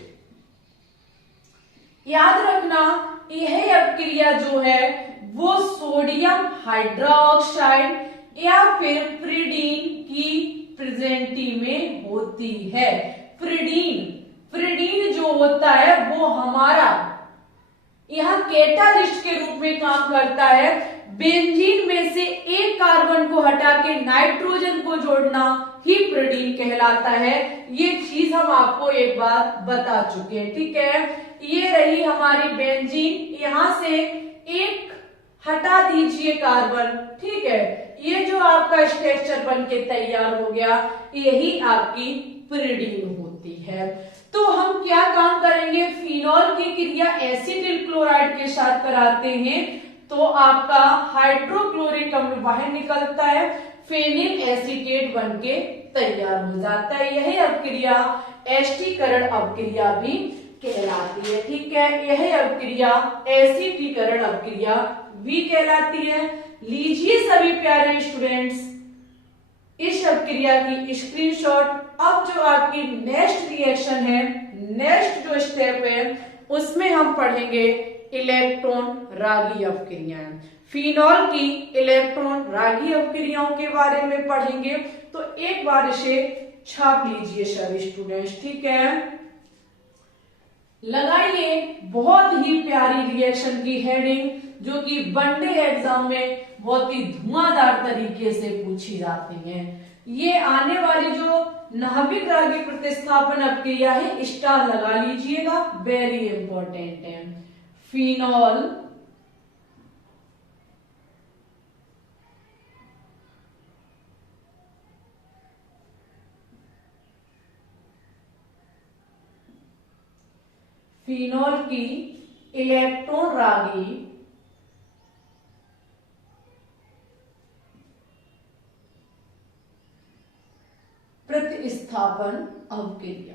याद रखना यह अपक्रिया जो है वो सोडियम हाइड्रोक्साइड या फिर प्रिडीन की प्रेजेंटी में होती है। प्रिडीन जो होता है वो हमारा यहाँ कैटालिस्ट के रूप में काम करता है। बेंजीन में से एक कार्बन को हटा के नाइट्रोजन को जोड़ना ही प्रिडीन कहलाता है। ये चीज हम आपको एक बार बता चुके हैं, ठीक है। ये रही हमारी बेंजीन, यहां से एक हटा दीजिए कार्बन, ठीक है। ये जो आपका स्ट्रक्चर बन के तैयार हो गया, यही आपकी प्रिडीन होती है। तो हम क्या काम करेंगे? फिनॉल की क्रिया एसिटिल क्लोराइड के साथ कराते हैं तो आपका हाइड्रोक्लोरिक अम्ल बाहर निकलता है, फेनिल एसीटेट बन के तैयार हो जाता है। यही अपक्रिया एस्टीकरण अपक्रिया भी कहलाती है, ठीक है। यह अपक्रिया एसिटीकरण अपक्रिया भी कहलाती है। लीजिए सभी प्यारे स्टूडेंट्स इस अपक्रिया की स्क्रीनशॉट। अब जो आपकी नेक्स्ट रिएक्शन है, नेक्स्ट जो स्टेप है, उसमें हम पढ़ेंगे इलेक्ट्रॉन रागी अपक्रियाएं। फिनॉल की इलेक्ट्रॉन रागी अपक्रियाओं के बारे में पढ़ेंगे। तो एक बार इसे छाप लीजिए सभी स्टूडेंट्स, ठीक है। लगाइए बहुत ही प्यारी रिएक्शन की हेडिंग, जो कि वनडे एग्जाम में बहुत ही धुआंधार तरीके से पूछी जाती है। ये आने वाली जो नाभिक रागी प्रतिस्थापन अपक्रिया है, स्टार लगा लीजिएगा, वेरी इंपॉर्टेंट है। फिनॉल की इलेक्ट्रॉन रागी प्रतिस्थापन अपक्रिया।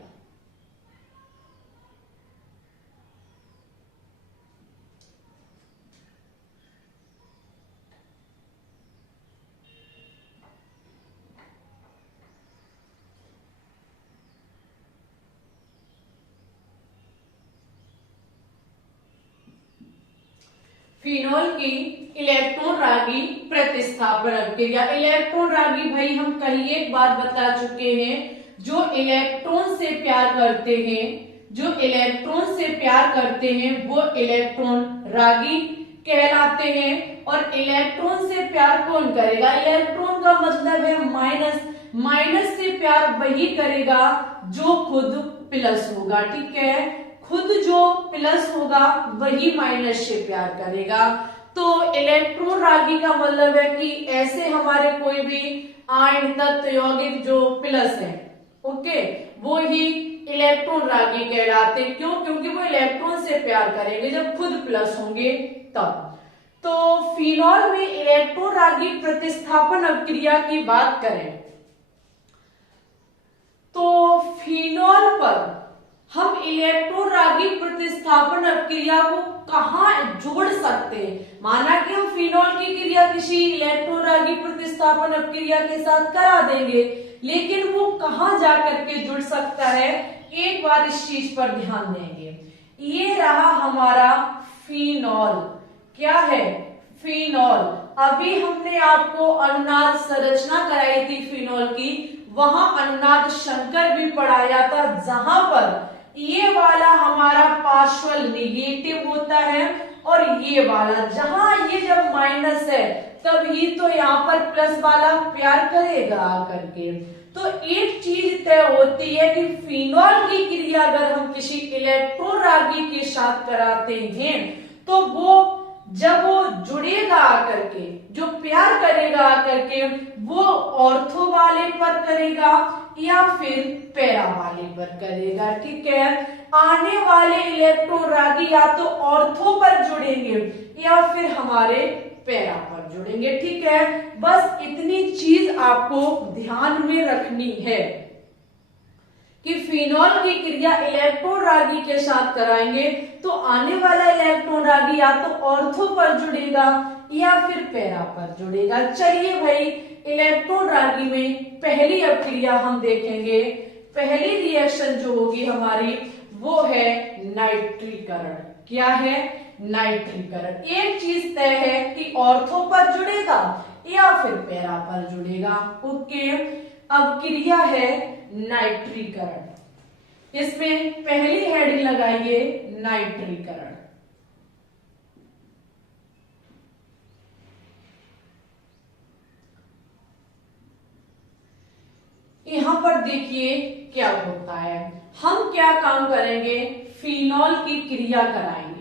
फिनॉल की इलेक्ट्रॉन रागी प्रतिस्थापन अपक्रिया। इलेक्ट्रॉन रागी भाई हम कहीं एक बार बता चुके हैं, जो इलेक्ट्रॉन से प्यार करते हैं, जो इलेक्ट्रॉन से प्यार करते हैं वो इलेक्ट्रॉन रागी कहलाते हैं। और इलेक्ट्रॉन से प्यार कौन करेगा? इलेक्ट्रॉन का मतलब है माइनस। माइनस से प्यार वही करेगा जो खुद प्लस होगा, ठीक है। खुद जो प्लस होगा वही माइनस से प्यार करेगा। तो इलेक्ट्रॉन रागी का मतलब है कि ऐसे हमारे कोई भी आयन तत्व यौगिक जो प्लस है, ओके, वो ही इलेक्ट्रॉन रागी कहलाते हैं। क्यों? क्योंकि वो इलेक्ट्रॉन से प्यार करेंगे जब खुद प्लस होंगे तब। तो फिनॉल में इलेक्ट्रॉन रागी प्रतिस्थापन अपक्रिया की बात करें तो फिनॉल पर हम इलेक्ट्रॉन रागी प्रतिस्थापन अपक्रिया को कहाँ जोड़ सकते हैं? माना कि हम फिनॉल की क्रिया किसी इलेक्ट्रॉन रागी प्रतिस्थापन अपक्रिया के साथ करा देंगे, लेकिन वो कहाँ जाकर के जुड़ सकता है, एक बार इस चीज पर ध्यान देंगे। ये रहा हमारा फिनॉल। क्या है? फिनॉल। अभी हमने आपको अनुनाद संरचना कराई थी फिनॉल की, वहां अनुनाद शंकर भी पढ़ाया था, जहां पर ये वाला हमारा पार्शियल नेगेटिव होता है और ये वाला, जहां ये जब माइनस है तब ही तो यहाँ पर प्लस वाला प्यार करेगा आकर के। तो एक चीज तय होती है कि फिनॉल की क्रिया अगर हम किसी इलेक्ट्रॉन रागी के साथ कराते हैं तो वो जब वो जुड़ेगा आकर के, जो प्यार करेगा आकर के, वो ऑर्थो वाले पर करेगा या फिर पैरा वाले पर करेगा, ठीक है। आने वाले इलेक्ट्रॉन रागी या तो ऑर्थो पर जुड़ेंगे या फिर हमारे पैरा पर जुड़ेंगे। ठीक है, बस इतनी चीज आपको ध्यान में रखनी है कि फिनॉल की क्रिया इलेक्ट्रॉन रागी के साथ कराएंगे तो आने वाला इलेक्ट्रॉन रागी या तो ऑर्थो पर जुड़ेगा या फिर पैरा पर जुड़ेगा। चलिए भाई, इलेक्ट्रॉन रागी में पहली अब क्रिया हम देखेंगे। पहली रिएक्शन जो होगी हमारी वो है नाइट्रीकरण। क्या है? नाइट्रीकरण। एक चीज तय है कि ऑर्थो पर जुड़ेगा या फिर पैरा पर जुड़ेगा। ओके, अब क्रिया है नाइट्रीकरण। इसमें पहली हेडिंग लगाइए नाइट्रीकरण। यहां पर देखिए क्या होता है। हम क्या काम करेंगे? फिनॉल की क्रिया कराएंगे।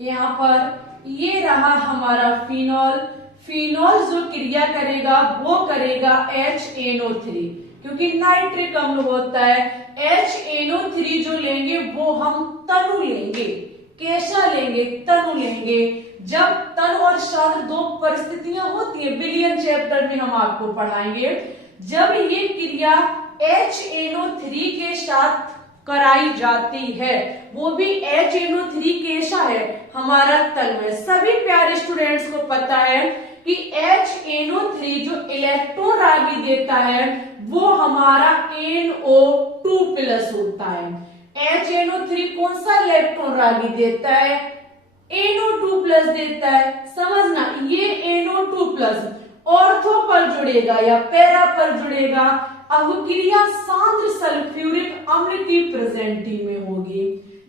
यहां पर ये रहा हमारा फिनॉल। फिनॉल जो क्रिया करेगा वो करेगा HNO3, क्योंकि नाइट्रिक अम्ल होता है। HNO3 जो लेंगे वो हम तनु लेंगे। कैसा लेंगे? तनु लेंगे। जब तन और श्राद्ध दो परिस्थितियां होती है, विलियन चैप्टर में हम आपको पढ़ाएंगे। जब ये क्रिया HNO3 के साथ कराई जाती है, वो भी HNO3 कैसा है? हमारा तल में। सभी प्यारे स्टूडेंट्स को पता है कि HNO3 जो इलेक्ट्रॉन रागी देता है वो हमारा NO2+ होता है। HNO3 कौन सा इलेक्ट्रॉन रागी देता है? NO2+ देता है। समझना, ये NO2+ ऑर्थो पर जुड़ेगा या पैरा पर जुड़ेगा। अब क्रिया सांद्र सल्फ्यूरिक अम्ल की प्रेजेंटी में होगी।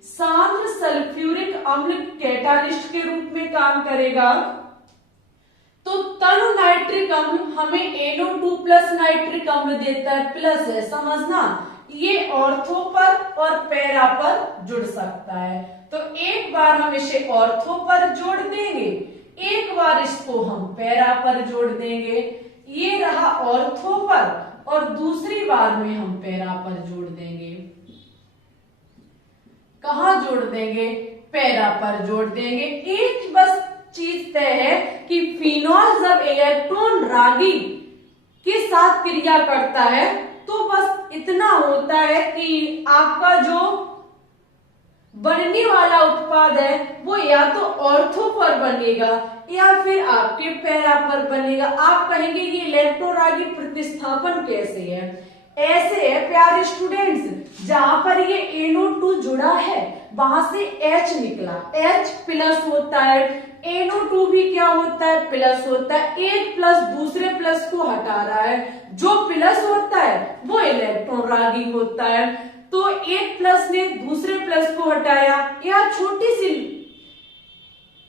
सांद्र सल्फ्यूरिक अम्ल कैटालिस्ट के रूप में काम करेगा। तो तनु नाइट्रिक अम्ल हमें NO2+ नाइट्रिक अम्ल देता है, प्लस है। समझना, ये ऑर्थो पर और पैरा पर जुड़ सकता है। तो एक बार हम इसे ऑर्थो पर जोड़ देंगे, एक बार इसको हम पैरा पर जोड़ देंगे। ये रहा ऑर्थो पर और दूसरी बार में हम पैरा पर जोड़ देंगे। कहां जोड़ देंगे? पैरा पर जोड़ देंगे। एक बस चीज तय है कि फिनॉल जब इलेक्ट्रॉन रागी के साथ क्रिया करता है तो बस इतना होता है कि आपका जो बनने वाला उत्पाद है वो या तो ऑर्थो पर बनेगा या फिर आपके पैरा पर बनेगा। आप कहेंगे ये इलेक्ट्रॉन रागी प्रतिस्थापन कैसे है? ऐसे है प्यारे स्टूडेंट्स, जहां पर ये NO2 जुड़ा है वहां से H निकला, H+ होता है। NO2 भी क्या होता है? प्लस होता है। एक प्लस दूसरे प्लस को हटा रहा है, जो प्लस होता है वो इलेक्ट्रॉन रागी होता है। तो एक प्लस ने दूसरे प्लस को हटाया, या छोटी सी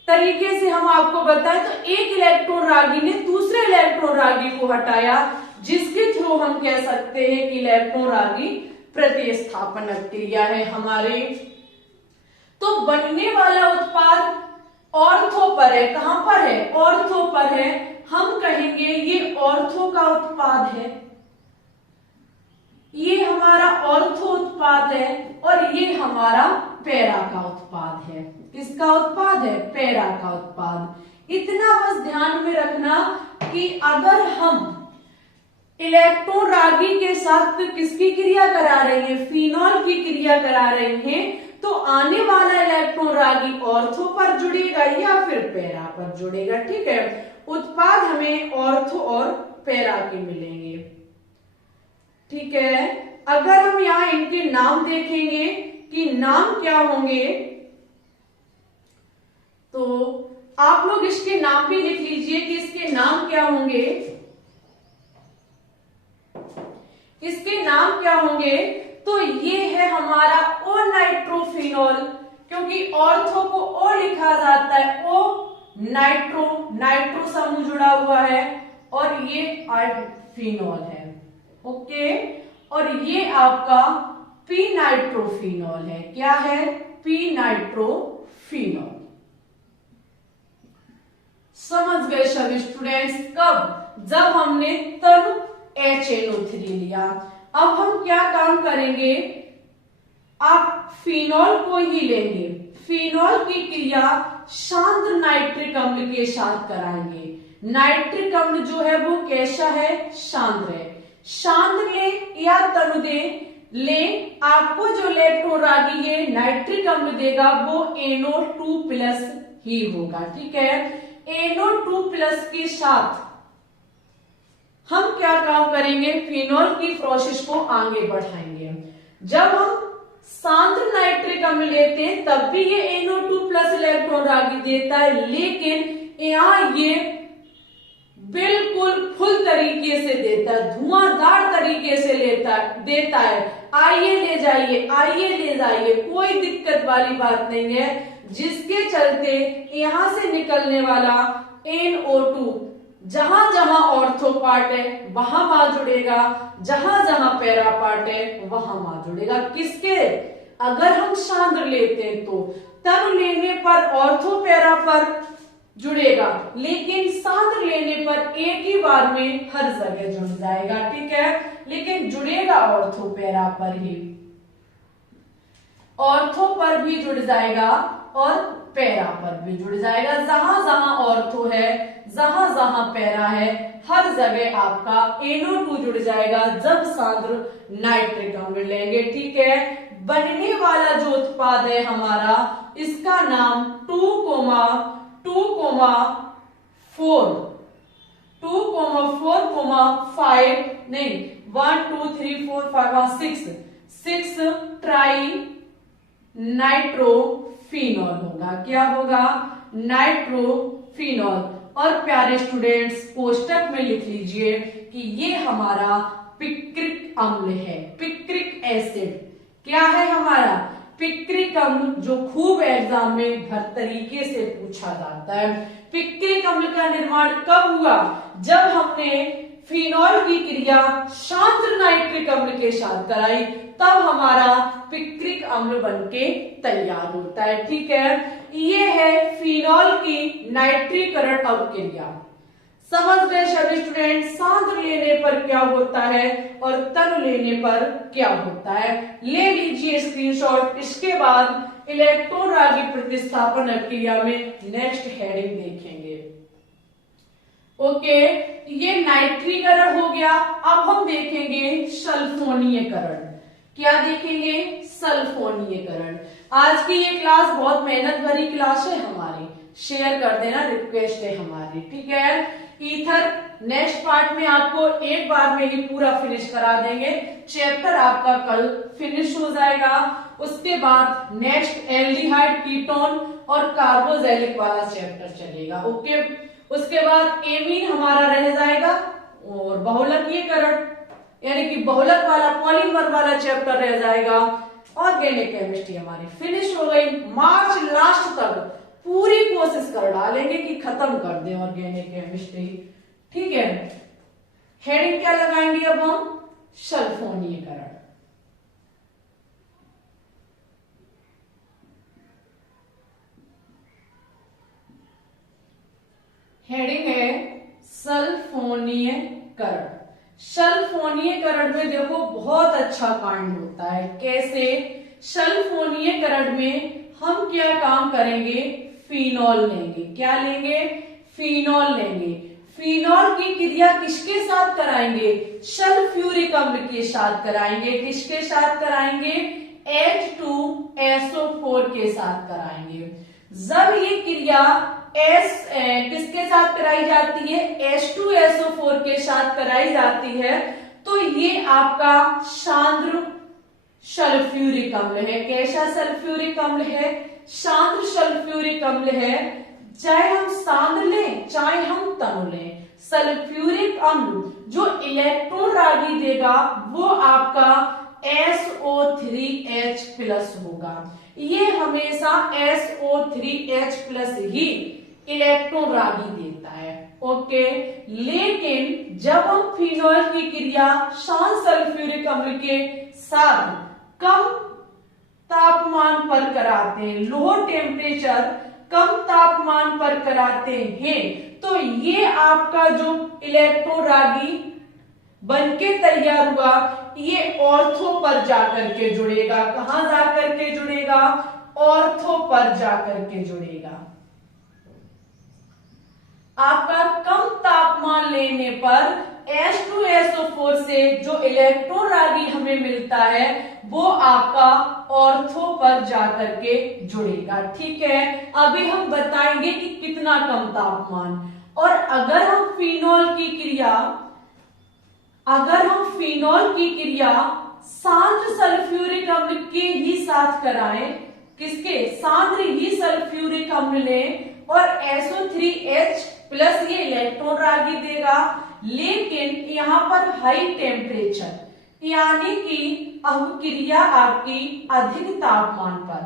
तरीके से हम आपको बताएं तो एक इलेक्ट्रॉन रागी ने दूसरे इलेक्ट्रॉन रागी को हटाया, जिसके थ्रू हम कह सकते हैं कि इलेक्ट्रॉन रागी प्रतिस्थापन क्रिया है हमारे। तो बनने वाला उत्पाद ऑर्थो पर है। कहां पर है? ऑर्थो पर है। हम कहेंगे ये ऑर्थो का उत्पाद है, ये हमारा ऑर्थो उत्पाद है और ये हमारा पैरा का उत्पाद है। किसका उत्पाद है? पैरा का उत्पाद। इतना बस ध्यान में रखना कि अगर हम इलेक्ट्रॉन रागी के साथ किसकी क्रिया करा रहे हैं? फिनॉल की क्रिया करा रहे हैं, तो आने वाला इलेक्ट्रॉन रागी ऑर्थो पर जुड़ेगा या फिर पैरा पर जुड़ेगा। ठीक है, उत्पाद हमें ऑर्थो और पैरा के मिलेंगे। ठीक है, अगर हम यहां इनके नाम देखेंगे कि नाम क्या होंगे, तो आप लोग इसके नाम भी लिख लीजिए कि इसके नाम क्या होंगे। इसके नाम क्या होंगे? तो ये है हमारा ओ नाइट्रोफिनॉल, क्योंकि ऑर्थो को ओ लिखा जाता है। ओ नाइट्रो, नाइट्रो समूह जुड़ा हुआ है और ये फिनॉल है। ओके, और ये आपका पी नाइट्रोफिनॉल है। क्या है? P nitrophenol. समझ गए सभी स्टूडेंट्स? कब? जब हमने तब HNO3 लिया। अब हम क्या काम करेंगे? आप फिनॉल को ही लेंगे। फिनॉल की क्रिया शांद्र नाइट्रिक अम्ल के साथ कराएंगे। नाइट्रिक अम्ल जो है वो कैसा है, शांद्र है। शांद्र ले या तनुदे ले, आपको जो इलेक्ट्रोरागी ये नाइट्रिक अम्ल देगा वो NO2+ ही होगा। ठीक है, NO2+ के साथ हम क्या काम करेंगे, फिनॉल की प्रोसेस को आगे बढ़ाएंगे। जब हम सांद्र नाइट्रिक अम्ल लेते हैं तब भी ये NO2+ इलेक्ट्रोरागी देता है, लेकिन यहाँ ये बिल्कुल फुल तरीके से देता है, धुआंधार तरीके से देता है। आइए ले जाइए, आइए ले जाइए, कोई दिक्कत वाली बात नहीं है, जिसके चलते यहां से निकलने वाला NO2 जहां जहां ऑर्थो पार्ट है वहां मां जुड़ेगा, जहां जहां पैरा पार्ट है वहां मां जुड़ेगा। किसके, अगर हम सांद्र लेते हैं तो तनु लेने पर ऑर्थो पैरा पर जुड़ेगा, लेकिन सांद्र लेने पर एक ही बार में हर जगह जुड़ जाएगा। ठीक है, लेकिन जुड़ेगा ऑर्थो पैरा पर ही, ऑर्थो पर भी जुड़ जाएगा और पैरा पर भी जुड़ जाएगा। जहां जहां ऑर्थो है, जहां जहां पैरा है, हर जगह आपका NO2 जुड़ जाएगा जब सांद्र नाइट्रिक अम्ल लेंगे। ठीक है, बनने वाला जो उत्पाद है हमारा, इसका नाम 2,4 2,4,5 नहीं 1 2 3 4 5 6 ट्राई नाइट्रोफिनॉल होगा। क्या होगा, नाइट्रोफिनॉल। और प्यारे स्टूडेंट्स कोष्टक में लिख लीजिए कि ये हमारा पिक्रिक अम्ल है, पिक्रिक एसिड। क्या है हमारा पिक्रिक अम्ल, जो खूब एग्जाम में हर तरीके से पूछा जाता है। पिक्रिक अम्ल का निर्माण कब हुआ, जब हमने फिनॉल की क्रिया शांद्र नाइट्रिक अम्ल के साथ कराई, तब हमारा पिक्रिक अम्ल बनके तैयार होता है। ठीक है, ये है फिनॉल की नाइट्रीकरण अवक्रिया। समझ गए सभी स्टूडेंट, सांद्र लेने पर क्या होता है और तनु लेने पर क्या होता है। ले लीजिए स्क्रीनशॉट। इसके बाद इलेक्ट्रोरागी प्रतिस्थापन अवक्रिया में नेक्स्ट हेडिंग देखेंगे। ओके, ये नाइट्रीकरण हो गया। अब हम देखेंगे सल्फोनीयकरण। क्या देखेंगे, सल्फोनीयकरण। आज की ये क्लास बहुत मेहनत भरी क्लास है हमारी, शेयर कर देना, रिक्वेस्ट है हमारी। ठीक है, ईथर नेक्स्ट पार्ट में आपको एक बार में ही पूरा फिनिश करा देंगे, चैप्टर आपका कल फिनिश हो जाएगा। उसके बाद नेक्स्ट एल्डिहाइड, कीटोन और कार्बोजेलिक वाला चैप्टर चलेगा। ओके, उसके बाद एमीन हमारा रह जाएगा और बहुलकीयकरण यानी कि बहुलक वाला पॉलीमर वाला चैप्टर रह जाएगा। ऑर्गेनिक केमिस्ट्री हमारी फिनिश हो गई। मार्च लास्ट तक पूरी कोशिश कर डालेंगे कि खत्म कर दें ऑर्गेनिक केमिस्ट्री। ठीक है, हेडिंग क्या लगाएंगे अब हम, सल्फोनीयकरण। हेडिंग है सल्फोनीयकरण। सल्फोनीयकरण में देखो बहुत अच्छा कांड होता है। कैसे, सल्फोनीयकरण में हम क्या काम करेंगे, फिनॉल लेंगे। क्या लेंगे, फिनॉल लेंगे। फिनॉल की क्रिया किसके साथ कराएंगे, सल्फ्यूरिक अम्ल के साथ कराएंगे। किसके साथ कराएंगे, H2SO4 के साथ कराएंगे। जब ये क्रिया किसके साथ कराई जाती है, H2SO4 के साथ कराई जाती है, तो ये आपका सांद्र सल्फ्यूरिक अम्ल है। कैसा सल्फ्यूरिक अम्ल है, सांद्र सल्फ्यूरिक अम्ल है। चाहे हम सांद्र लें चाहे हम तनु लें, सल्फ्यूरिक अम्ल जो इलेक्ट्रॉन रागी देगा वो आपका SO3H+ होगा। ये हमेशा SO3H+ ही इलेक्ट्रॉन रागी देता है। ओके, लेकिन जब हम फिनॉल की क्रिया शांत सल्फ्यूरिक अम्ल के साथ कम तापमान पर कराते हैं, लो टेम्परेचर कम तापमान पर कराते हैं, तो ये आपका जो इलेक्ट्रॉन रागी बनके तैयार हुआ, ये ऑर्थो पर जाकर के जुड़ेगा। कहां जाकर के जुड़ेगा, ऑर्थो पर जाकर के जुड़ेगा। आपका कम तापमान लेने पर H2SO4 से जो इलेक्ट्रॉन रागी हमें मिलता है वो आपका ऑर्थो पर जाकर के जुड़ेगा। ठीक है, अभी हम बताएंगे कि कितना कम तापमान। और अगर हम फिनॉल की क्रिया सांद्र सल्फ्यूरिक अम्ल के ही साथ कराएं, किसके सांद्र ही सल्फ्यूरिक अम्ल लें और SO3H प्लस ये इलेक्ट्रॉन रागी देगा, लेकिन यहाँ पर हाई टेम्परेचर यानी कि अभिक्रिया आपकी अधिक तापमान पर।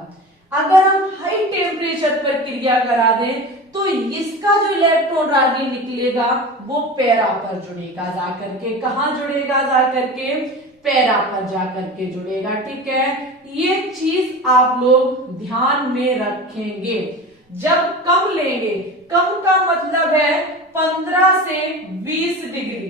अगर हम हाई टेम्परेचर पर क्रिया करा दें तो इसका जो इलेक्ट्रॉन रागी निकलेगा वो पैरा पर जुड़ेगा जाकर के। कहां जुड़ेगा? जाकर के पैरा पर जाकर के जुड़ेगा। ठीक है, ये चीज आप लोग ध्यान में रखेंगे। जब कम लेंगे, कम का मतलब है 15 से 20 डिग्री,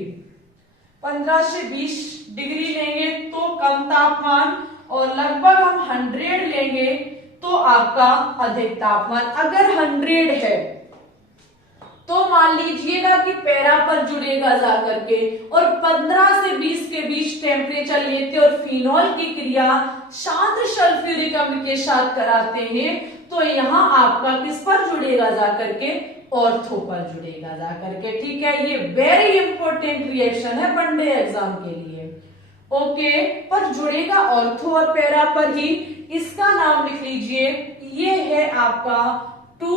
15 से 20 डिग्री लेंगे तो कम तापमान, और लगभग हम 100 लेंगे तो आपका अधिक तापमान। अगर 100 है तो मान लीजिएगा कि पैरा पर जुड़ेगा जाकर के, और 15 से 20 के बीच टेम्परेचर लेते और फिनॉल की क्रिया शांत सल्फ्यूरिक अम्ल के साथ कराते हैं तो यहाँ आपका किस पर जुड़ेगा जाकर के? ऑर्थो पर जुड़ेगा जाकर के। ठीक है, ये वेरी इंपॉर्टेंट रिएक्शन है वनडे एग्जाम के लिए। ओके, पर जुड़ेगा ऑर्थो और पैरा पर ही। इसका नाम लिख लीजिए, ये है आपका 2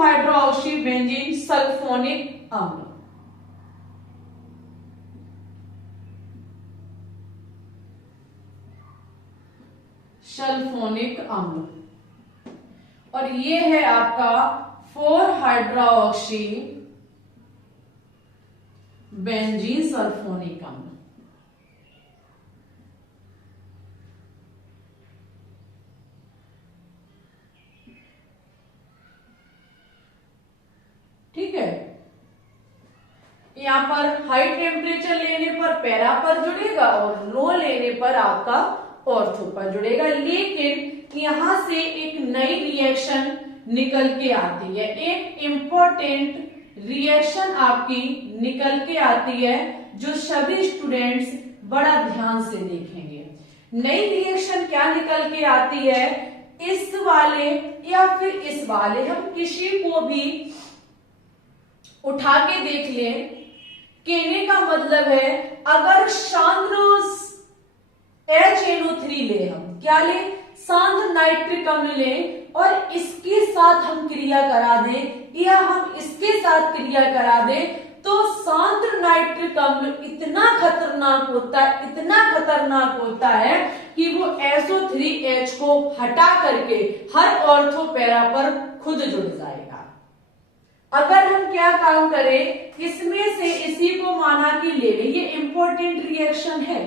हाइड्रोऑक्सी बेंजीन सल्फोनिक अम्ल। सल्फोनिक अम्ल, और ये है आपका 4 हाइड्रोऑक्सी बेंजीन सल्फोनिक अम्ल। ठीक है, यहां पर हाई टेम्परेचर लेने पर पैरा पर जुड़ेगा और लो लेने पर आपका ऑर्थो पर जुड़ेगा। लेकिन यहां से एक नई रिएक्शन निकल के आती है, एक इंपॉर्टेंट रिएक्शन आपकी निकल के आती है जो सभी स्टूडेंट्स बड़ा ध्यान से देखेंगे। नई रिएक्शन क्या निकल के आती है? इस वाले या फिर इस वाले, हम किसी को भी उठा के देख लें। कहने का मतलब है अगर सांद्र HNO3 ले, हम क्या ले? सांद्र नाइट्रिक अम्ल लें और इसके साथ हम क्रिया करा दें या हम इसके साथ क्रिया करा दें तो सांद्र नाइट्रिक अम्ल इतना खतरनाक होता है कि वो SO3H को हटा करके हर ऑर्थो पैरा पर खुद जुड़ जाएगा। अगर हम क्या काम करें, इसमें से इसी को माना कि ले लें, ये इंपॉर्टेंट रिएक्शन है।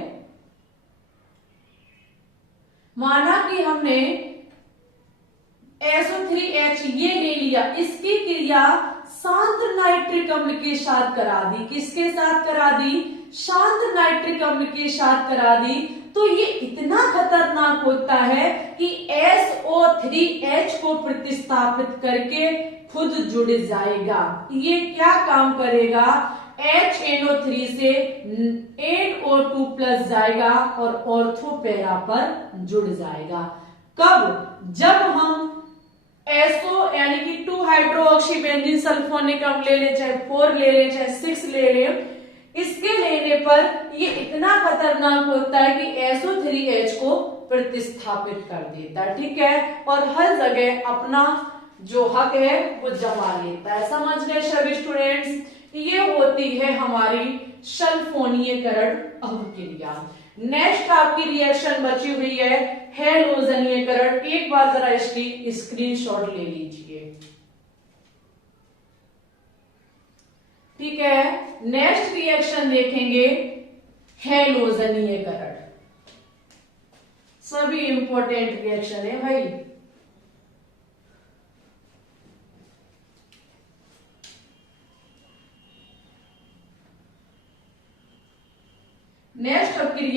माना कि हमने SO3H ये ले लिया, इसकी क्रिया शांत नाइट्रिक अम्ल के साथ करा दी। किसके साथ करा दी? शांत नाइट्रिक अम्ल के साथ करा दी। तो ये इतना खतरनाक होता है कि SO3H को प्रतिस्थापित करके खुद जुड़ जाएगा। ये क्या काम करेगा? HNO3 से NO2 प्लस जाएगा और ऑर्थो पैरा पर जुड़ जाएगा। कब? जब हम SO यानी कि 2 हाइड्रोऑक्सी बेंजीन सल्फोनिक अम्ल ले लें, चाहे 4 ले लें, चाहे 6 ले लें, इसके लेने पर ये इतना खतरनाक होता है कि SO3H को प्रतिस्थापित कर देता है। ठीक है, और हर जगह अपना जो हक है वो जमा लेता है। समझ गए सभी स्टूडेंट्स? ये होती है हमारी सल्फोनीयकरण अभिक्रिया। नेक्स्ट आपकी रिएक्शन बची हुई है हैलोजनीयकरण। एक बार जरा इसकी स्क्रीनशॉट ले लीजिए। ठीक है, नेक्स्ट रिएक्शन देखेंगे हैलोजनीयकरण। सभी इंपॉर्टेंट रिएक्शन है भाई।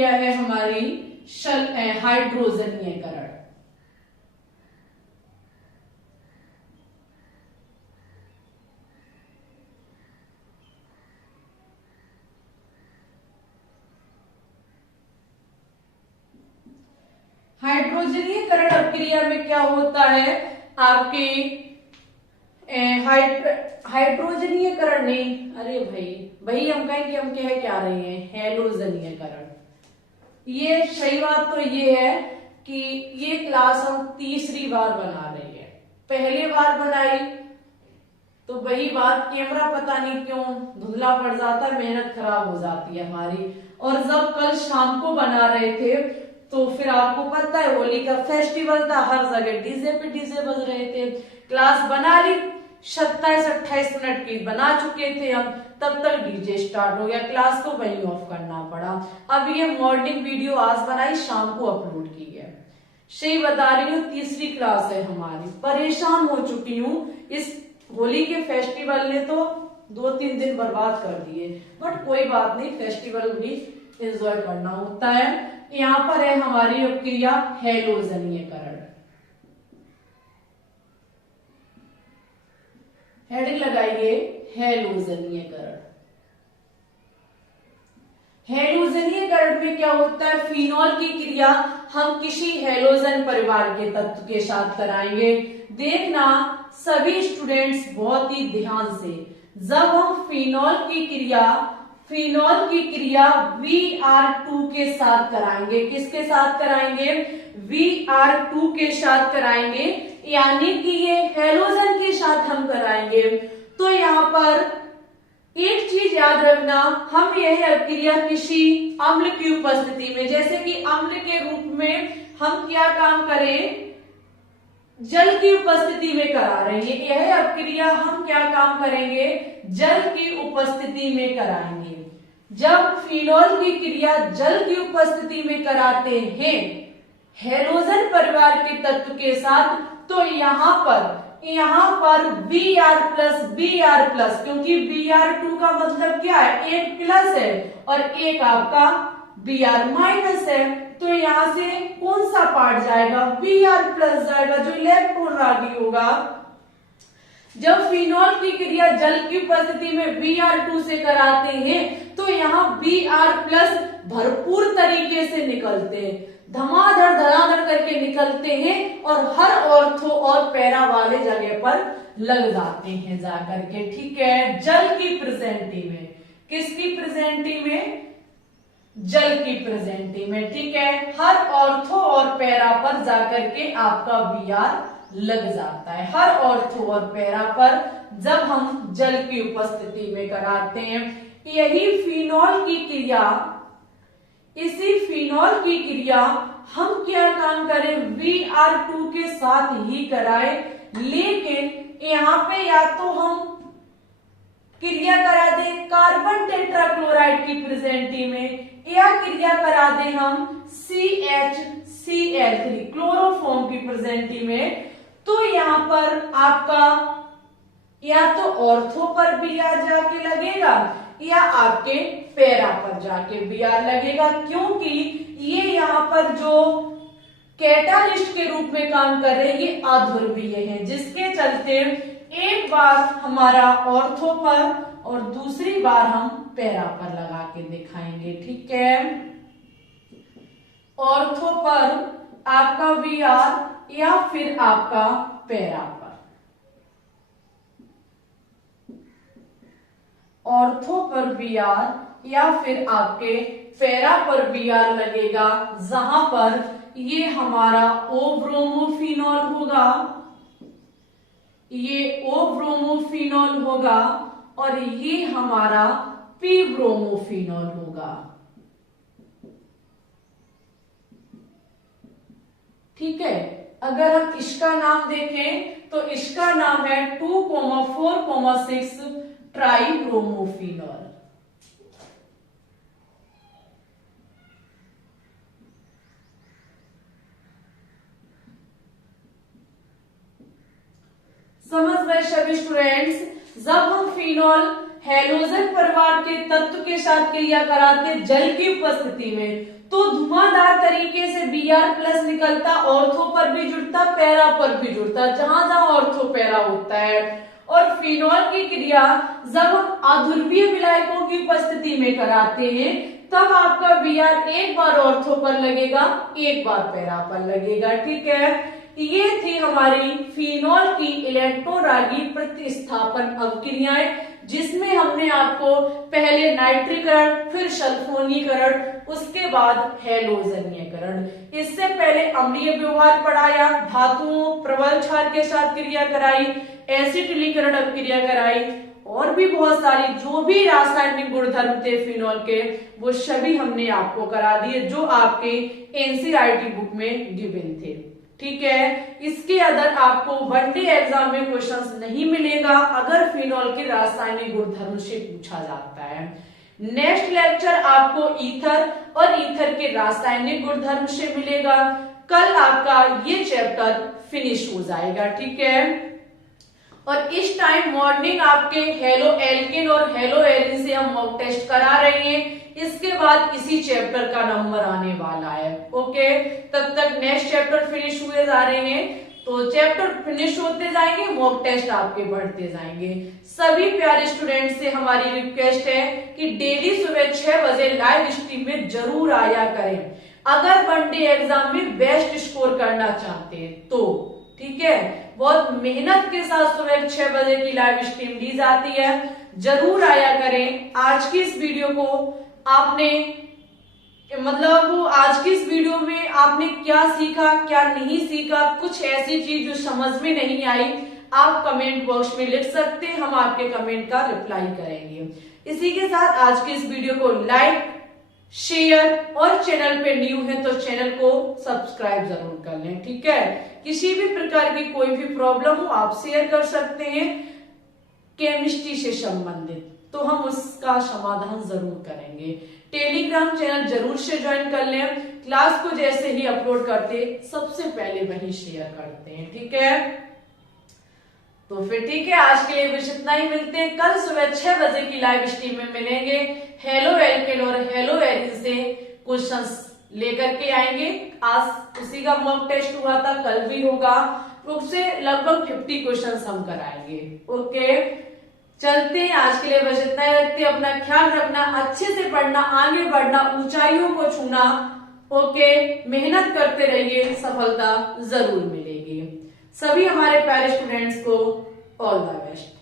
क्रिया है हमारी हाइड्रोजनीयकरण। हाइड्रोजनीयकरण अभिक्रिया में क्या होता है आपके हाइड्रोजनीयकरण नहीं, अरे भाई हम कहेंगे हम कह क्या रहे हैं, हैलोजनीयकरण। ये सही बात तो ये है कि ये क्लास हम तीसरी बार बना रहे हैं। पहली बार बनाई तो वही बात, कैमरा पता नहीं क्यों धुंधला पड़ जाता है, मेहनत खराब हो जाती है हमारी। और जब कल शाम को बना रहे थे तो फिर आपको पता है होली का फेस्टिवल था, हर जगह डीजे पे डीजे बज रहे थे। क्लास बना ली 27-28 मिनट की बना चुके थे हम, तब तक डीजे स्टार्ट हो गया, क्लास को वहीं ऑफ करना पड़ा। अब ये मॉर्निंग वीडियो आज बनाई, शाम को अपलोड की है। सही बता रही हूँ, तीसरी क्लास है हमारी। परेशान हो चुकी हूँ, इस होली के फेस्टिवल ने तो 2-3 दिन बर्बाद कर दिए, बट कोई बात नहीं, फेस्टिवल भी एंजॉय करना होता है। यहाँ पर है हमारी अभिक्रिया हैलोजनीयकरण। हेडिंग लगाइए हैलोजनीयकरण। हैलोजनीयकरण में क्या होता है, फिनॉल की क्रिया हम किसी हैलोजन परिवार के तत्व के साथ कराएंगे। देखना सभी स्टूडेंट्स बहुत ही ध्यान से, जब हम फिनॉल की क्रिया Br2 के साथ कराएंगे, किसके साथ कराएंगे, Br2 के साथ कराएंगे, यानी कि ये हैलोजन के साथ हम कराएंगे। तो यहाँ पर एक चीज याद रखना, हम यह अभिक्रिया किसी अम्ल की उपस्थिति में, जैसे कि अम्ल के रूप में हम क्या काम करें, जल की उपस्थिति में करा रहे हैं। यह अभिक्रिया हम क्या काम करेंगे, जल की उपस्थिति में कराएंगे। जब फिनॉल की क्रिया जल की उपस्थिति में कराते हैं हैलोजन परिवार के तत्व के साथ, तो यहाँ पर Br+, क्योंकि Br2 का मतलब क्या है, एक प्लस है और एक आपका Br- है, तो यहां से कौन सा पार्ट जाएगा, Br+ जाएगा, जो इलेक्ट्रॉन रागी होगा। जब फिनॉल की क्रिया जल की उपस्थिति में Br2 से कराते हैं तो यहाँ Br+ भरपूर तरीके से निकलते हैं, धड़ाधड़ करके निकलते हैं और हर ऑर्थो और पैरा वाले जगह पर लग जाते हैं जाकर के। ठीक है, जल की प्रेजेंटी में, किसकी प्रेजेंटी में, जल की प्रेजेंटी में। ठीक है, हर ऑर्थो और पैरा पर जाकर के आपका Br लग जाता है, हर ऑर्थो और पैरा पर जब हम जल की उपस्थिति में कराते हैं। यही फिनॉल की क्रिया, इसी फिनॉल की क्रिया हम क्या काम करें, Br2 के साथ ही कराएं, लेकिन यहाँ पे या तो हम क्रिया करा दें कार्बन टेट्राक्लोराइड की प्रेजेंटी में, या क्रिया करा दें हम CHCl3 क्लोरोफॉर्म की प्रेजेंटी में। तो यहाँ पर आपका या तो ऑर्थो पर Br जाके लगेगा या आपके पैरा पर जाके Br लगेगा, क्योंकि ये यहाँ पर जो कैटालिस्ट के रूप में काम कर रहे हैं ये अध्रुवीय हैं, जिसके चलते एक बार हमारा ऑर्थो पर और दूसरी बार हम पैरा पर लगा के दिखाएंगे। ठीक है, ऑर्थो पर आपका Br या फिर आपका पैरा पर, ऑर्थो पर Br या फिर आपके पैरा पर Br लगेगा, जहां पर ये हमारा O ब्रोमोफिनॉल होगा, ये O ब्रोमोफिनॉल होगा और ये हमारा P ब्रोमोफिनॉल होगा। ठीक है, अगर हम इसका नाम देखें तो इसका नाम है 2,4,6 ट्राइब्रोमोफिनॉल। समझ गए सभी स्टूडेंट्स, जब हम फिनॉल हैलोजन परिवार के तत्व के साथ क्रिया कराते जल की उपस्थिति में, तो धुआंधार तरीके से Br+ निकलता, ऑर्थो पर भी जुड़ता, पैरा पर भी जुड़ता, जहां जहां ऑर्थो पैरा होता है। और फिनॉल की क्रिया जब हम अध्रुवीय विलायकों की उपस्थिति में कराते हैं तब आपका Br एक बार ऑर्थो पर लगेगा, एक बार पैरा पर लगेगा। ठीक है, ये थी हमारी फिनॉल की इलेक्ट्रोरागी प्रतिस्थापन अवक्रियाएं, जिसमें हमने आपको पहले नाइट्रीकरण, फिर सल्फोनीकरण, उसके बाद हैलोजनीयकरण, इससे पहले अम्लीय व्यवहार पढ़ाया, धातुओं प्रबल क्षार के साथ क्रिया कराई, एसिटिलीकरण अवक्रिया कराई, और भी बहुत सारी जो भी रासायनिक गुणधर्म थे फिनॉल के वो सभी हमने आपको करा दिए, जो आपके एनसीईआरटी बुक में गिवन थे। ठीक है, इसके अंदर आपको वनडे एग्जाम में क्वेश्चंस नहीं मिलेगा अगर फिनॉल के रासायनिक गुणधर्म से पूछा जाता है। नेक्स्ट लेक्चर आपको ईथर और ईथर के रासायनिक गुणधर्म से मिलेगा। कल आपका ये चैप्टर फिनिश हो जाएगा। ठीक है, और इस टाइम मॉर्निंग आपके हेलो एल्केन और हेलो एरिन से हम मॉक टेस्ट करा रहे हैं। इसके बाद इसी चैप्टर का नंबर आने वाला है। ओके, तब तक नेक्स्ट चैप्टर फिनिश हुए जा रहे हैं, तो चैप्टर फिनिश होते जाएंगे, मॉक टेस्ट आपके बढ़ते जाएंगे। सभी प्यारे स्टूडेंट से हमारी रिक्वेस्ट है कि डेली सुबह 6 बजे लाइव स्ट्रीम में जरूर आया करें अगर वनडे एग्जाम में बेस्ट स्कोर करना चाहते हैं तो। ठीक है, बहुत मेहनत के साथ सुबह 6 बजे की लाइव स्ट्रीम दी जाती है, जरूर आया करें। आज की इस वीडियो को आपने आज की इस वीडियो में आपने क्या सीखा, क्या नहीं सीखा, कुछ ऐसी चीज जो समझ में नहीं आई, आप कमेंट बॉक्स में लिख सकते हैं, हम आपके कमेंट का रिप्लाई करेंगे। इसी के साथ आज की इस वीडियो को लाइक, शेयर और चैनल पे न्यू है तो चैनल को सब्सक्राइब जरूर कर लें। ठीक है, किसी भी प्रकार की कोई भी प्रॉब्लम हो आप शेयर कर सकते हैं केमिस्ट्री से संबंधित, तो हम उसका समाधान जरूर करेंगे। टेलीग्राम चैनल जरूर से ज्वाइन कर लें, क्लास को जैसे ही अपलोड करते सबसे पहले वही शेयर करते हैं। ठीक है, तो फिर ठीक है, आज के लिए बस इतना ही। मिलते हैं कल सुबह 6 बजे की लाइव स्ट्रीम में मिलेंगे। हेलो एल्केन और हेलो एरिन से क्वेश्चंस लेकर के आएंगे। आज उसी का मॉक टेस्ट हुआ था, कल भी होगा, उससे लगभग 50 क्वेश्चंस हम कराएंगे। ओके, चलते हैं, आज के लिए बस इतना ही रखते हैं। अपना ख्याल रखना, अच्छे से पढ़ना, आगे बढ़ना, ऊंचाइयों को छूना। ओके, मेहनत करते रहिए, सफलता जरूर मिलेगी। सभी हमारे प्यारे स्टूडेंट्स को ऑल द बेस्ट।